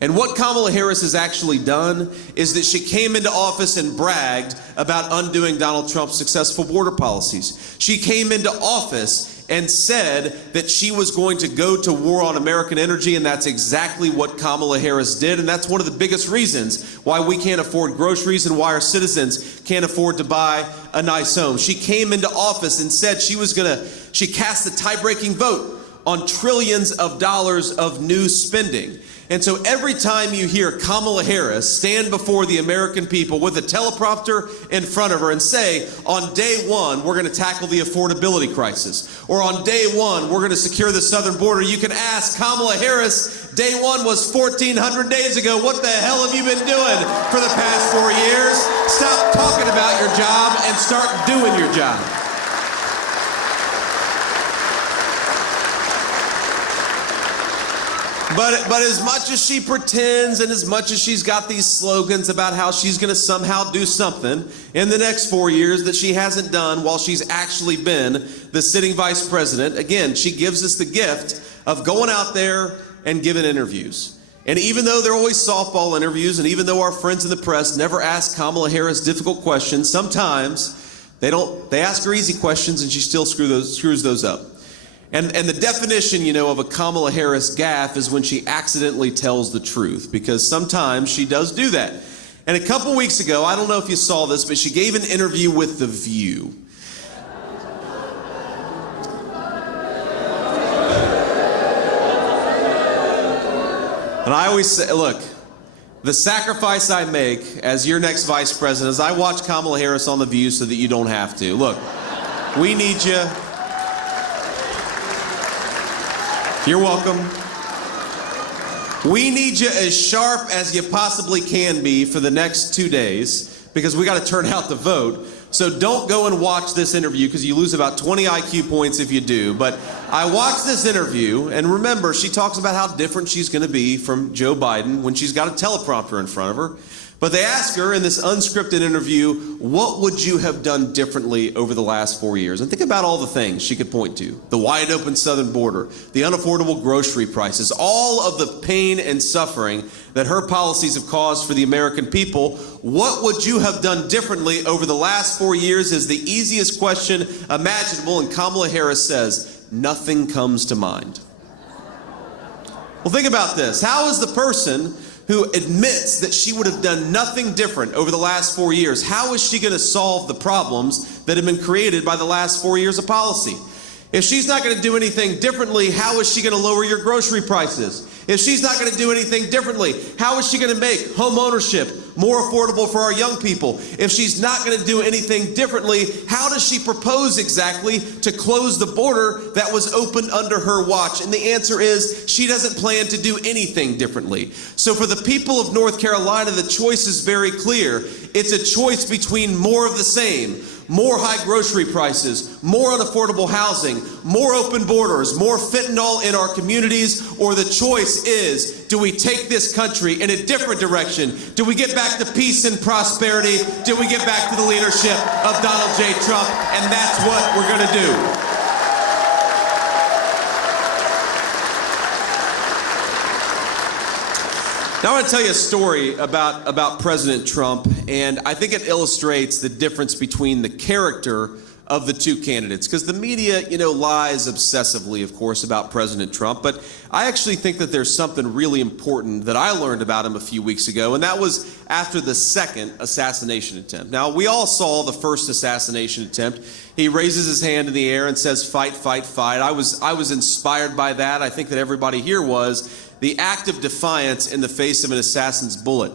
And what Kamala Harris has actually done is that she came into office and bragged about undoing Donald Trump's successful border policies. She came into office and said that she was going to go to war on American energy, and that's exactly what Kamala Harris did, and that's one of the biggest reasons why we can't afford groceries and why our citizens can't afford to buy a nice home. She came into office and said she cast a tie-breaking vote on trillions of dollars of new spending. And so every time you hear Kamala Harris stand before the American people with a teleprompter in front of her and say, on day one, we're going to tackle the affordability crisis, or on day one, we're going to secure the southern border, you can ask Kamala Harris, day one was 1,400 days ago. What the hell have you been doing for the past 4 years? Stop talking about your job and start doing your job. But as much as she pretends and as much as she's got these slogans about how she's going to somehow do something in the next 4 years that she hasn't done while she's actually been the sitting vice president, again, she gives us the gift of going out there and giving interviews. And even though they're always softball interviews, and even though our friends in the press never ask Kamala Harris difficult questions, sometimes they ask her easy questions and she still screws those up. And the definition, of a Kamala Harris gaffe is when she accidentally tells the truth, because sometimes she does do that. And a couple weeks ago, I don't know if you saw this, but she gave an interview with The View. And I always say, look, the sacrifice I make as your next vice president is I watch Kamala Harris on The View so that you don't have to. Look, we need you. You're welcome. We need you as sharp as you possibly can be for the next 2 days, because we got to turn out the vote. So don't go and watch this interview, because you lose about 20 IQ points if you do. But I watched this interview, and remember, she talks about how different she's going to be from Joe Biden when she's got a teleprompter in front of her. But they ask her in this unscripted interview, what would you have done differently over the last 4 years? And think about all the things she could point to. The wide open southern border, the unaffordable grocery prices, all of the pain and suffering that her policies have caused for the American people. What would you have done differently over the last 4 years is the easiest question imaginable. And Kamala Harris says, nothing comes to mind. Well, think about this. How is the person who admits that she would have done nothing different over the last 4 years, how is she going to solve the problems that have been created by the last 4 years of policy? If she's not going to do anything differently, how is she going to lower your grocery prices? If she's not going to do anything differently, how is she going to make home ownership more affordable for our young people? If she's not going to do anything differently, how does she propose exactly to close the border that was opened under her watch? And the answer is she doesn't plan to do anything differently. So for the people of North Carolina, the choice is very clear. It's a choice between more of the same. More high grocery prices, more unaffordable housing, more open borders, more fentanyl in our communities, or the choice is, do we take this country in a different direction? Do we get back to peace and prosperity? Do we get back to the leadership of Donald J. Trump? And that's what we're going to do. Now I want to tell you a story about President Trump, and I think it illustrates the difference between the character of the two candidates, because the media, lies obsessively, of course, about President Trump, but I actually think that there's something really important that I learned about him a few weeks ago, and that was after the second assassination attempt. Now, we all saw the first assassination attempt. He raises his hand in the air and says, fight, fight, fight. I was inspired by that. I think that everybody here was. The act of defiance in the face of an assassin's bullet.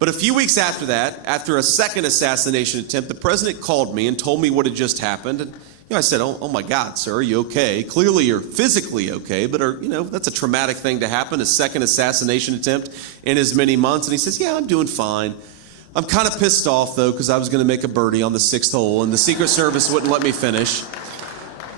But a few weeks after that, after a second assassination attempt, the president called me and told me what had just happened. And I said, oh my God, sir, are you okay? Clearly you're physically okay, but that's a traumatic thing to happen, a second assassination attempt in as many months. And he says, yeah, I'm doing fine. I'm kind of pissed off, though, because I was going to make a birdie on the 6th hole, and the Secret Service wouldn't let me finish.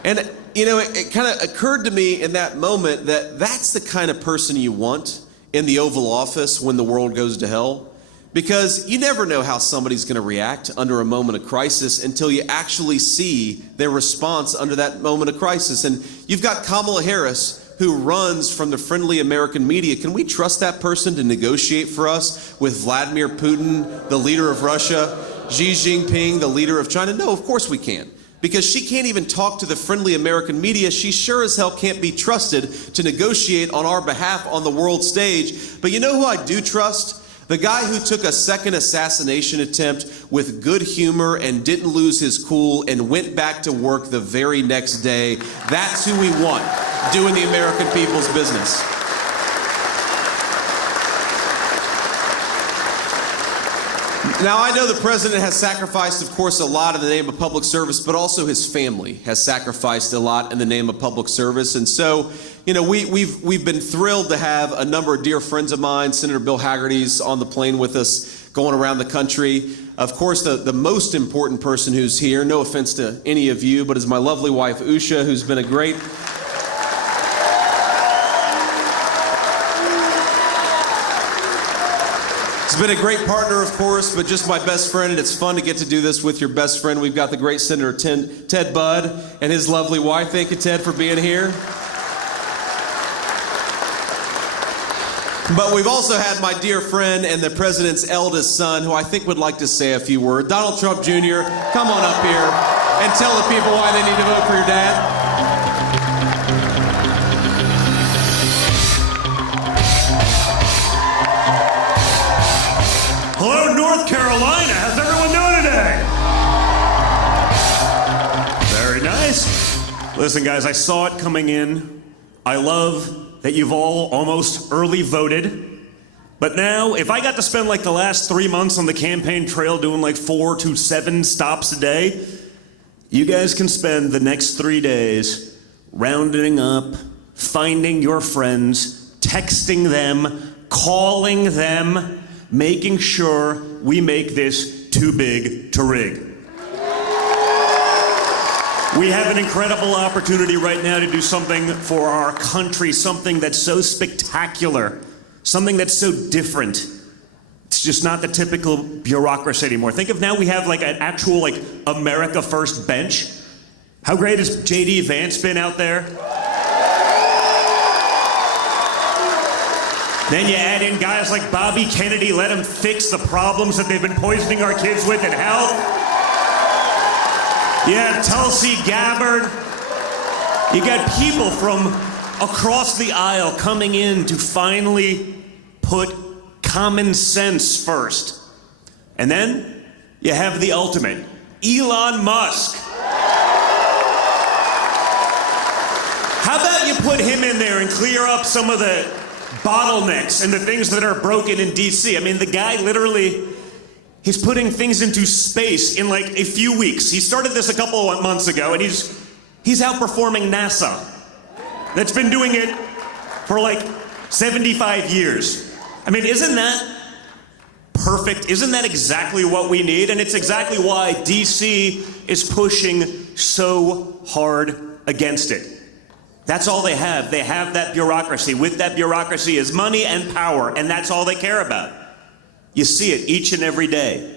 And it kind of occurred to me in that moment that that's the kind of person you want in the Oval Office when the world goes to hell. Because you never know how somebody's going to react under a moment of crisis until you actually see their response under that moment of crisis. And you've got Kamala Harris, who runs from the friendly American media. Can we trust that person to negotiate for us with Vladimir Putin, the leader of Russia, Xi Jinping, the leader of China? No, of course we can't. Because she can't even talk to the friendly American media. She sure as hell can't be trusted to negotiate on our behalf on the world stage. But you know who I do trust? The guy who took a second assassination attempt with good humor and didn't lose his cool and went back to work the very next day. That's who we want. doing the American people's business. Now, I know the president has sacrificed, of course, a lot in the name of public service, but also his family has sacrificed a lot in the name of public service. And so, you know, we've been thrilled to have a number of dear friends of mine. Senator Bill Haggerty's on the plane with us, going around the country. Of course, the most important person who's here, no offense to any of you, but is my lovely wife, Usha, who's been a great... He's been a great partner, of course, but just my best friend, and it's fun to get to do this with your best friend. We've got the great Senator Ted Budd and his lovely wife. Thank you, Ted, for being here. But we've also had my dear friend and the president's eldest son, who I think would like to say a few words. Donald Trump Jr., come on up here and tell the people why they need to vote for your dad. Hello, North Carolina. How's everyone doing today? Very nice. Listen, guys, I saw it coming in. I love that you've all almost early voted. But now, if I got to spend like the last 3 months on the campaign trail doing like 4 to 7 stops a day, you guys can spend the next 3 days rounding up, finding your friends, texting them, calling them, making sure we make this too big to rig. We have an incredible opportunity right now to do something for our country, something that's so spectacular, something that's so different. It's just not the typical bureaucracy anymore. Think of now we have like an actual like America First bench. How great has JD Vance been out there? Then you add in guys like Bobby Kennedy, let them fix the problems that they've been poisoning our kids with in health. You have Tulsi Gabbard. You got people from across the aisle coming in to finally put common sense first. And then you have the ultimate, Elon Musk. How about you put him in there and clear up some of the bottlenecks and the things that are broken in DC. I mean, the guy literally, he's putting things into space in like a few weeks. He started this a couple of months ago, and he's outperforming NASA. That's been doing it for like 75 years. I mean, isn't that perfect? Isn't that exactly what we need? And it's exactly why DC is pushing so hard against it. That's all they have. They have that bureaucracy. With that bureaucracy is money and power, and that's all they care about. You see it each and every day.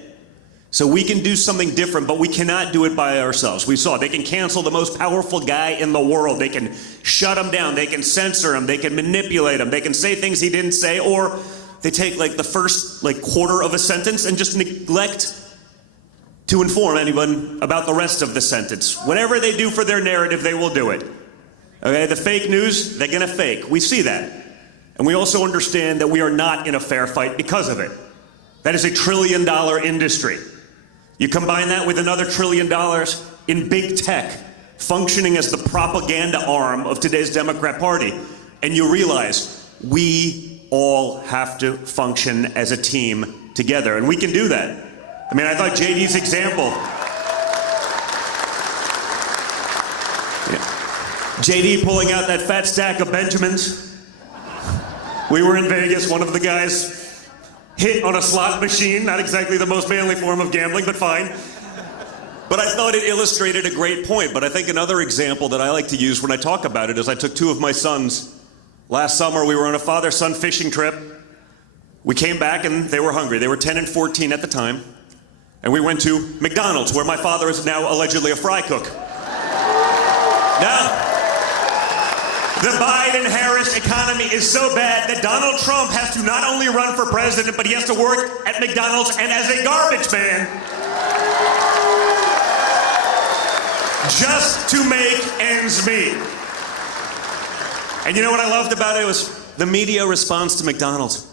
So we can do something different, but we cannot do it by ourselves. We saw it. They can cancel the most powerful guy in the world. They can shut him down. They can censor him. They can manipulate him. They can say things he didn't say, or they take like the first like quarter of a sentence and just neglect to inform anyone about the rest of the sentence. Whatever they do for their narrative, they will do it. Okay, the fake news, they're gonna fake. We see that. And we also understand that we are not in a fair fight because of it. That is a $1 trillion industry. You combine that with another $1 trillion in big tech, functioning as the propaganda arm of today's Democrat Party, and you realize we all have to function as a team together, and we can do that. I mean, I thought JD's example, JD pulling out that fat stack of Benjamins. We were in Vegas, one of the guys hit on a slot machine, not exactly the most manly form of gambling, but fine. But I thought it illustrated a great point. But I think another example that I like to use when I talk about it is I took 2 of my sons. Last summer, we were on a father-son fishing trip. We came back and they were hungry. They were 10 and 14 at the time. And we went to McDonald's, where my father is now allegedly a fry cook. Now, the Biden-Harris economy is so bad that Donald Trump has to not only run for president, but he has to work at McDonald's and as a garbage man just to make ends meet. And you know what I loved about it was the media response to McDonald's.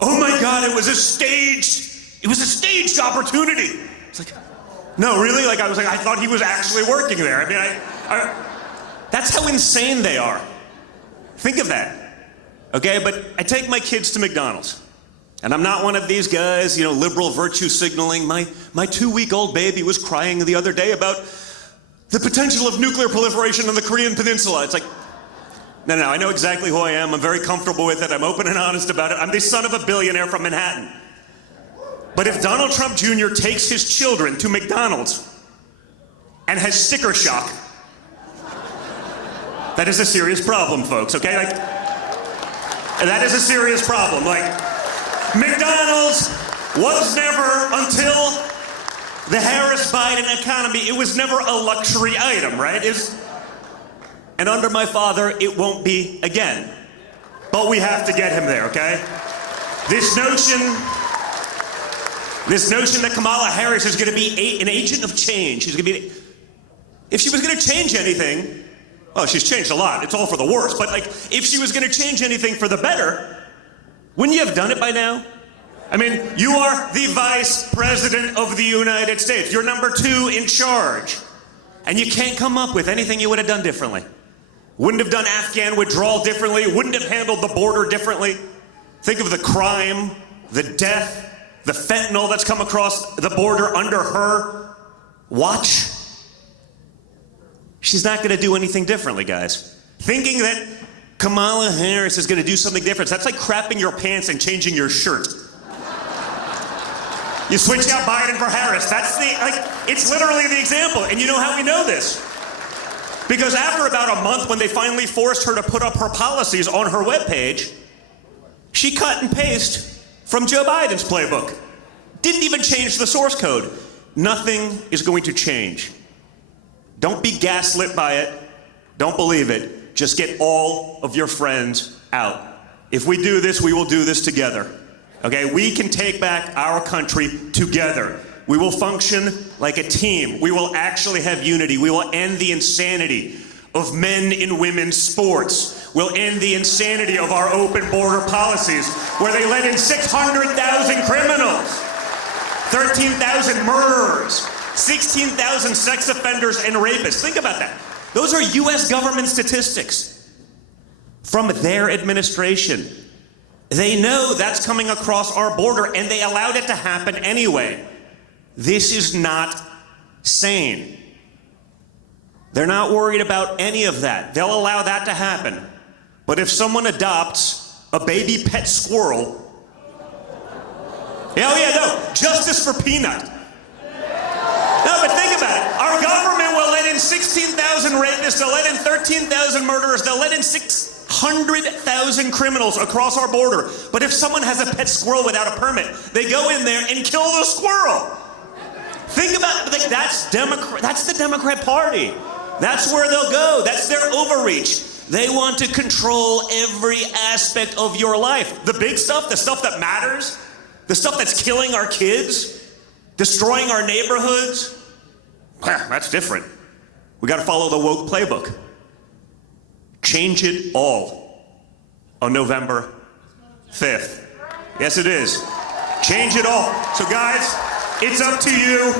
Oh my God, it was a staged opportunity. It's like, no, really? I thought he was actually working there. I mean, that's how insane they are. Think of that. Okay, but I take my kids to McDonald's. And I'm not one of these guys, you know, liberal virtue signaling. My 2-week-old baby was crying the other day about the potential of nuclear proliferation on the Korean Peninsula. It's like, no, I know exactly who I am. I'm very comfortable with it. I'm open and honest about it. I'm the son of a billionaire from Manhattan. But if Donald Trump Jr. takes his children to McDonald's and has sticker shock, that is a serious problem, folks, okay? Like, that is a serious problem. Like, McDonald's was never, until the Harris-Biden economy, it was never a luxury item, right? And under my father, it won't be again. But we have to get him there, okay? This notion that Kamala Harris is going to be an agent of change. She's going to be, if she was going to change anything, well, she's changed a lot. It's all for the worse. But like, if she was going to change anything for the better, wouldn't you have done it by now? I mean, you are the Vice President of the United States. You're number 2 in charge. And you can't come up with anything you would have done differently. Wouldn't have done Afghan withdrawal differently. Wouldn't have handled the border differently. Think of the crime, the death, the fentanyl that's come across the border under her watch. She's not going to do anything differently, guys. Thinking that Kamala Harris is going to do something different, that's like crapping your pants and changing your shirt. You switch out Biden for Harris. It's literally the example. And you know how we know this? Because after about a month, when they finally forced her to put up her policies on her webpage, she cut and pasted from Joe Biden's playbook. Didn't even change the source code. Nothing is going to change. Don't be gaslit by it. Don't believe it. Just get all of your friends out. If we do this, we will do this together. Okay, we can take back our country together. We will function like a team. We will actually have unity. We will end the insanity of men in women's sports. We'll end the insanity of our open border policies, where they let in 600,000 criminals, 13,000 murderers, 16,000 sex offenders and rapists. Think about that. Those are U.S. government statistics from their administration. They know that's coming across our border, and they allowed it to happen anyway. This is not sane. They're not worried about any of that. They'll allow that to happen. But if someone adopts a baby pet squirrel, justice for Peanut. No, but think about it. Our government will let in 16,000 rapists, they'll let in 13,000 murderers, they'll let in 600,000 criminals across our border. But if someone has a pet squirrel without a permit, they go in there and kill the squirrel. Think about it. That's the Democrat Party. That's where they'll go. That's their overreach. They want to control every aspect of your life. The big stuff, the stuff that matters, the stuff that's killing our kids, destroying our neighborhoods. That's different. We got to follow the woke playbook. Change it all on November 5th. Yes, it is. Change it all. So guys, it's up to you.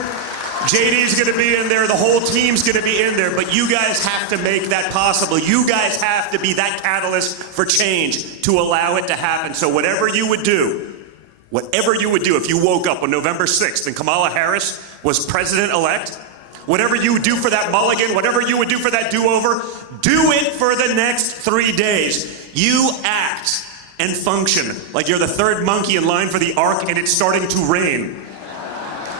JD's going to be in there. The whole team's going to be in there. But you guys have to make that possible. You guys have to be that catalyst for change to allow it to happen. So whatever you would do if you woke up on November 6th and Kamala Harris was president-elect, whatever you would do for that mulligan, whatever you would do for that do-over, do it for the next 3 days. You act and function like you're the third monkey in line for the ark and it's starting to rain.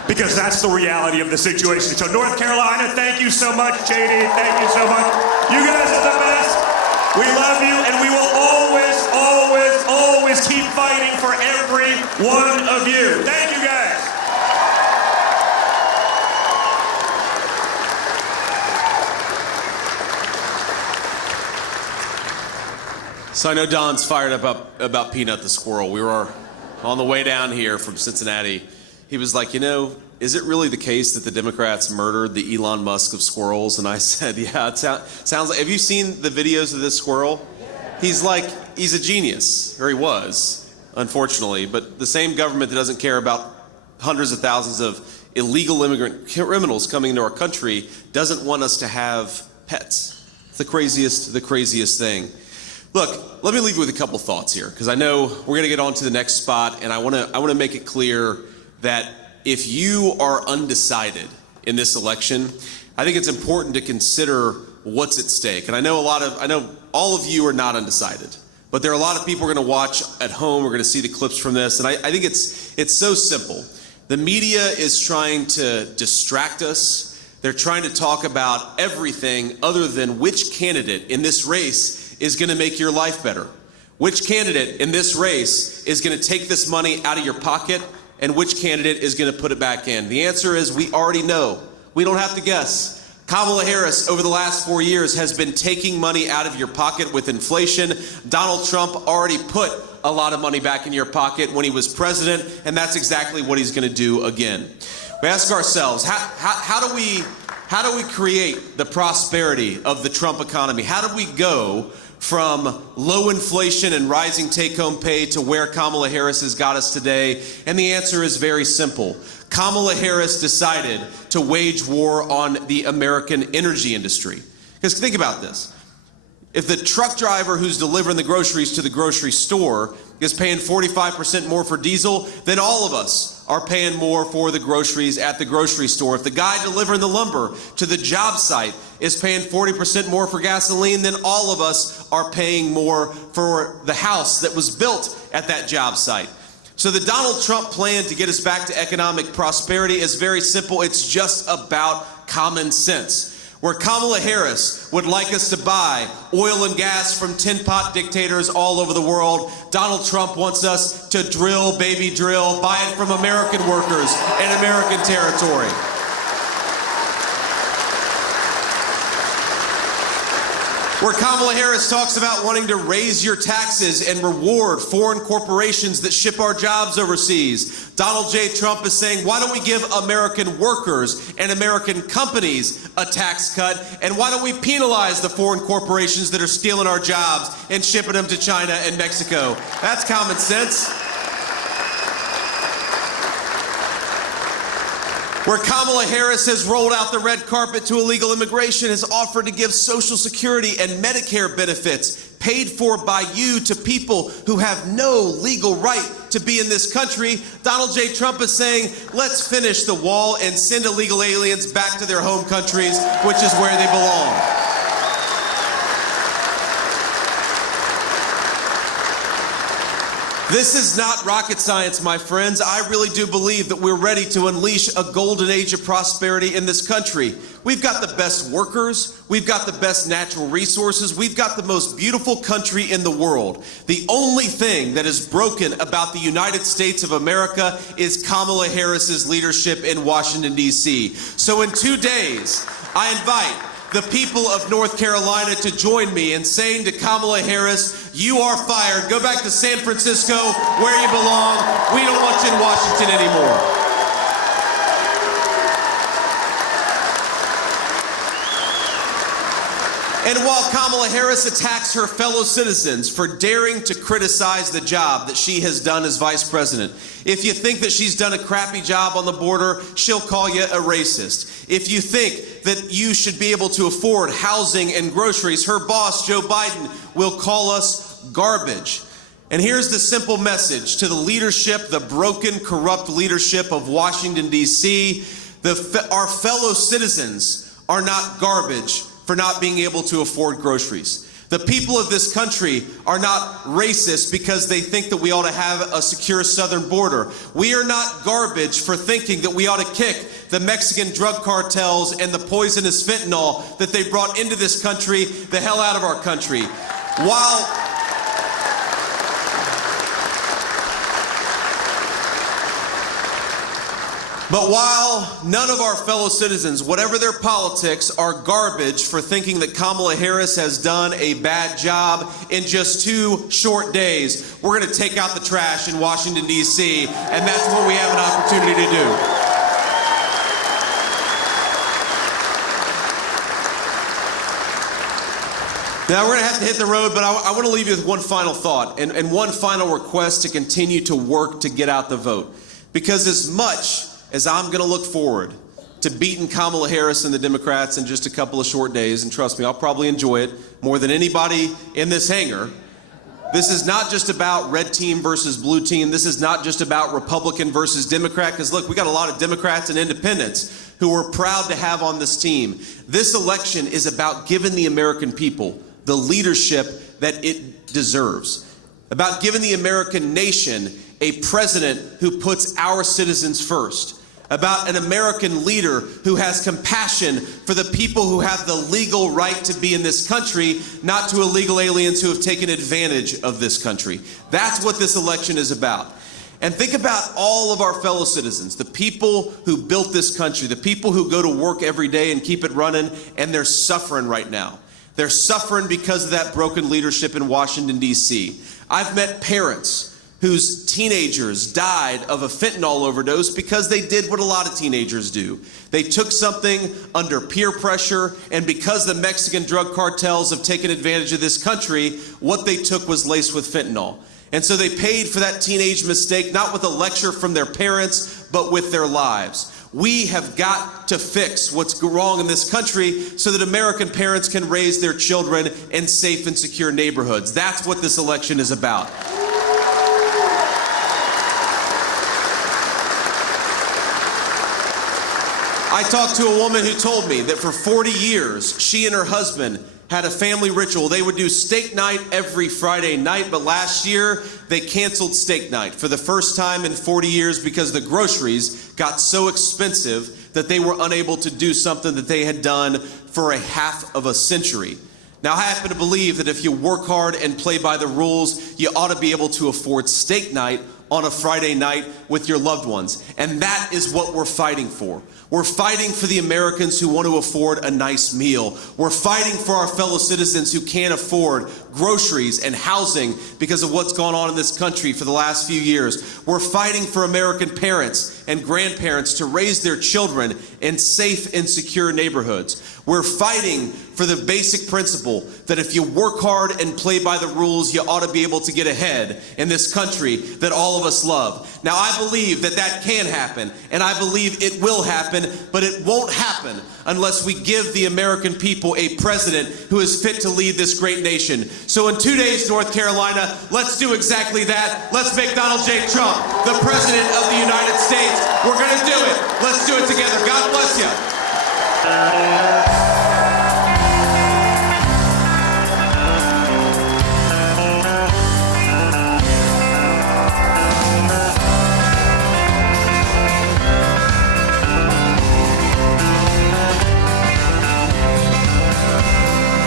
Because that's the reality of the situation. So North Carolina, thank you so much. JD, thank you so much. You guys are the best. We love you, and we will always, always, always keep fighting for every one of you. Thank you, guys. So I know Don's fired up about Peanut the squirrel. We were on the way down here from Cincinnati. He was like, is it really the case that the Democrats murdered the Elon Musk of squirrels? And I said, yeah, it sounds like, have you seen the videos of this squirrel? He's a genius, or he was, unfortunately. But the same government that doesn't care about hundreds of thousands of illegal immigrant criminals coming into our country doesn't want us to have pets. It's the craziest thing. Look, let me leave you with a couple thoughts here, because I know we're going to get on to the next spot, and I want to make it clear that if you are undecided in this election, I think it's important to consider what's at stake. And I know all of you are not undecided, but there are a lot of people who are going to watch at home. We're going to see the clips from this, and I think it's so simple. The media is trying to distract us. They're trying to talk about everything other than which candidate in this race is going to make your life better. Which candidate in this race is going to take this money out of your pocket, and which candidate is going to put it back in? The answer is we already know. We don't have to guess. Kamala Harris, over the last 4 years, has been taking money out of your pocket with inflation. Donald Trump already put a lot of money back in your pocket when he was president, and that's exactly what he's going to do again. We ask ourselves, how do we create the prosperity of the Trump economy? How do we go from low inflation and rising take-home pay to where Kamala Harris has got us today? And the answer is very simple. Kamala Harris decided to wage war on the American energy industry. Because think about this. If the truck driver who's delivering the groceries to the grocery store is paying 45% more for diesel, then all of us are paying more for the groceries at the grocery store. If the guy delivering the lumber to the job site is paying 40% more for gasoline, then all of us are paying more for the house that was built at that job site. So the Donald Trump plan to get us back to economic prosperity is very simple. It's just about common sense. Where Kamala Harris would like us to buy oil and gas from tin pot dictators all over the world, Donald Trump wants us to drill, baby drill, buy it from American workers in American territory. Where Kamala Harris talks about wanting to raise your taxes and reward foreign corporations that ship our jobs overseas, Donald J. Trump is saying, why don't we give American workers and American companies a tax cut, and why don't we penalize the foreign corporations that are stealing our jobs and shipping them to China and Mexico? That's common sense. Where Kamala Harris has rolled out the red carpet to illegal immigration, has offered to give Social Security and Medicare benefits paid for by you to people who have no legal right to be in this country, Donald J. Trump is saying, let's finish the wall and send illegal aliens back to their home countries, which is where they belong. This is not rocket science, my friends. I really do believe that we're ready to unleash a golden age of prosperity in this country. We've got the best workers. We've got the best natural resources. We've got the most beautiful country in the world. The only thing that is broken about the United States of America is Kamala Harris's leadership in Washington, D.C. So in 2 days, I invite the people of North Carolina to join me in saying to Kamala Harris, you are fired. Go back to San Francisco where you belong. We don't want you in Washington anymore. And while Kamala Harris attacks her fellow citizens for daring to criticize the job that she has done as vice president, if you think that she's done a crappy job on the border, she'll call you a racist. If you think that you should be able to afford housing and groceries, her boss, Joe Biden, will call us garbage. And here's the simple message to the leadership, the broken, corrupt leadership of Washington, D.C. Our fellow citizens are not garbage for not being able to afford groceries. The people of this country are not racist because they think that we ought to have a secure southern border. We are not garbage for thinking that we ought to kick the Mexican drug cartels and the poisonous fentanyl that they brought into this country the hell out of our country. But while none of our fellow citizens, whatever their politics, are garbage for thinking that Kamala Harris has done a bad job, in just 2 short days, we're going to take out the trash in Washington, D.C., and that's what we have an opportunity to do. Now, we're going to have to hit the road, but I want to leave you with one final thought and one final request to continue to work to get out the vote. Because as much as I'm going to look forward to beating Kamala Harris and the Democrats in just a couple of short days, and trust me, I'll probably enjoy it more than anybody in this hangar. This is not just about red team versus blue team. This is not just about Republican versus Democrat, because look, we got a lot of Democrats and independents who we're proud to have on this team. This election is about giving the American people the leadership that it deserves, about giving the American nation a president who puts our citizens first, about an American leader who has compassion for the people who have the legal right to be in this country, not to illegal aliens who have taken advantage of this country. That's what this election is about. And think about all of our fellow citizens, the people who built this country, the people who go to work every day and keep it running, and they're suffering right now. They're suffering because of that broken leadership in Washington, D.C. I've met parents whose teenagers died of a fentanyl overdose because they did what a lot of teenagers do. They took something under peer pressure, and because the Mexican drug cartels have taken advantage of this country, what they took was laced with fentanyl. And so they paid for that teenage mistake, not with a lecture from their parents, but with their lives. We have got to fix what's wrong in this country so that American parents can raise their children in safe and secure neighborhoods. That's what this election is about. I talked to a woman who told me that for 40 years, she and her husband had a family ritual. They would do steak night every Friday night, but last year they canceled steak night for the first time in 40 years because the groceries got so expensive that they were unable to do something that they had done for a half of a century. Now, I happen to believe that if you work hard and play by the rules, you ought to be able to afford steak night on a Friday night with your loved ones. And that is what we're fighting for. We're fighting for the Americans who want to afford a nice meal. We're fighting for our fellow citizens who can't afford groceries and housing because of what's gone on in this country for the last few years. We're fighting for American parents and grandparents to raise their children in safe and secure neighborhoods. We're fighting for the basic principle that if you work hard and play by the rules, you ought to be able to get ahead in this country that all of us love. Now, I believe that that can happen, and I believe it will happen, but it won't happen unless we give the American people a president who is fit to lead this great nation. So in 2 days, North Carolina, let's do exactly that. Let's make Donald J. Trump the president of the United States. We're going to do it. Let's do it together. God bless you.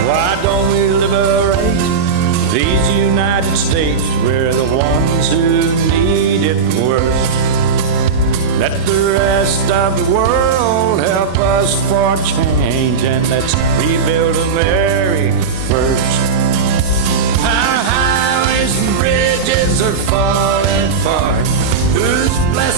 Why don't we liberate these United States? We're the ones who need it worst. Let the rest of the world help us for change, and let's rebuild America first. Our highways and bridges are falling apart. Who's blessed?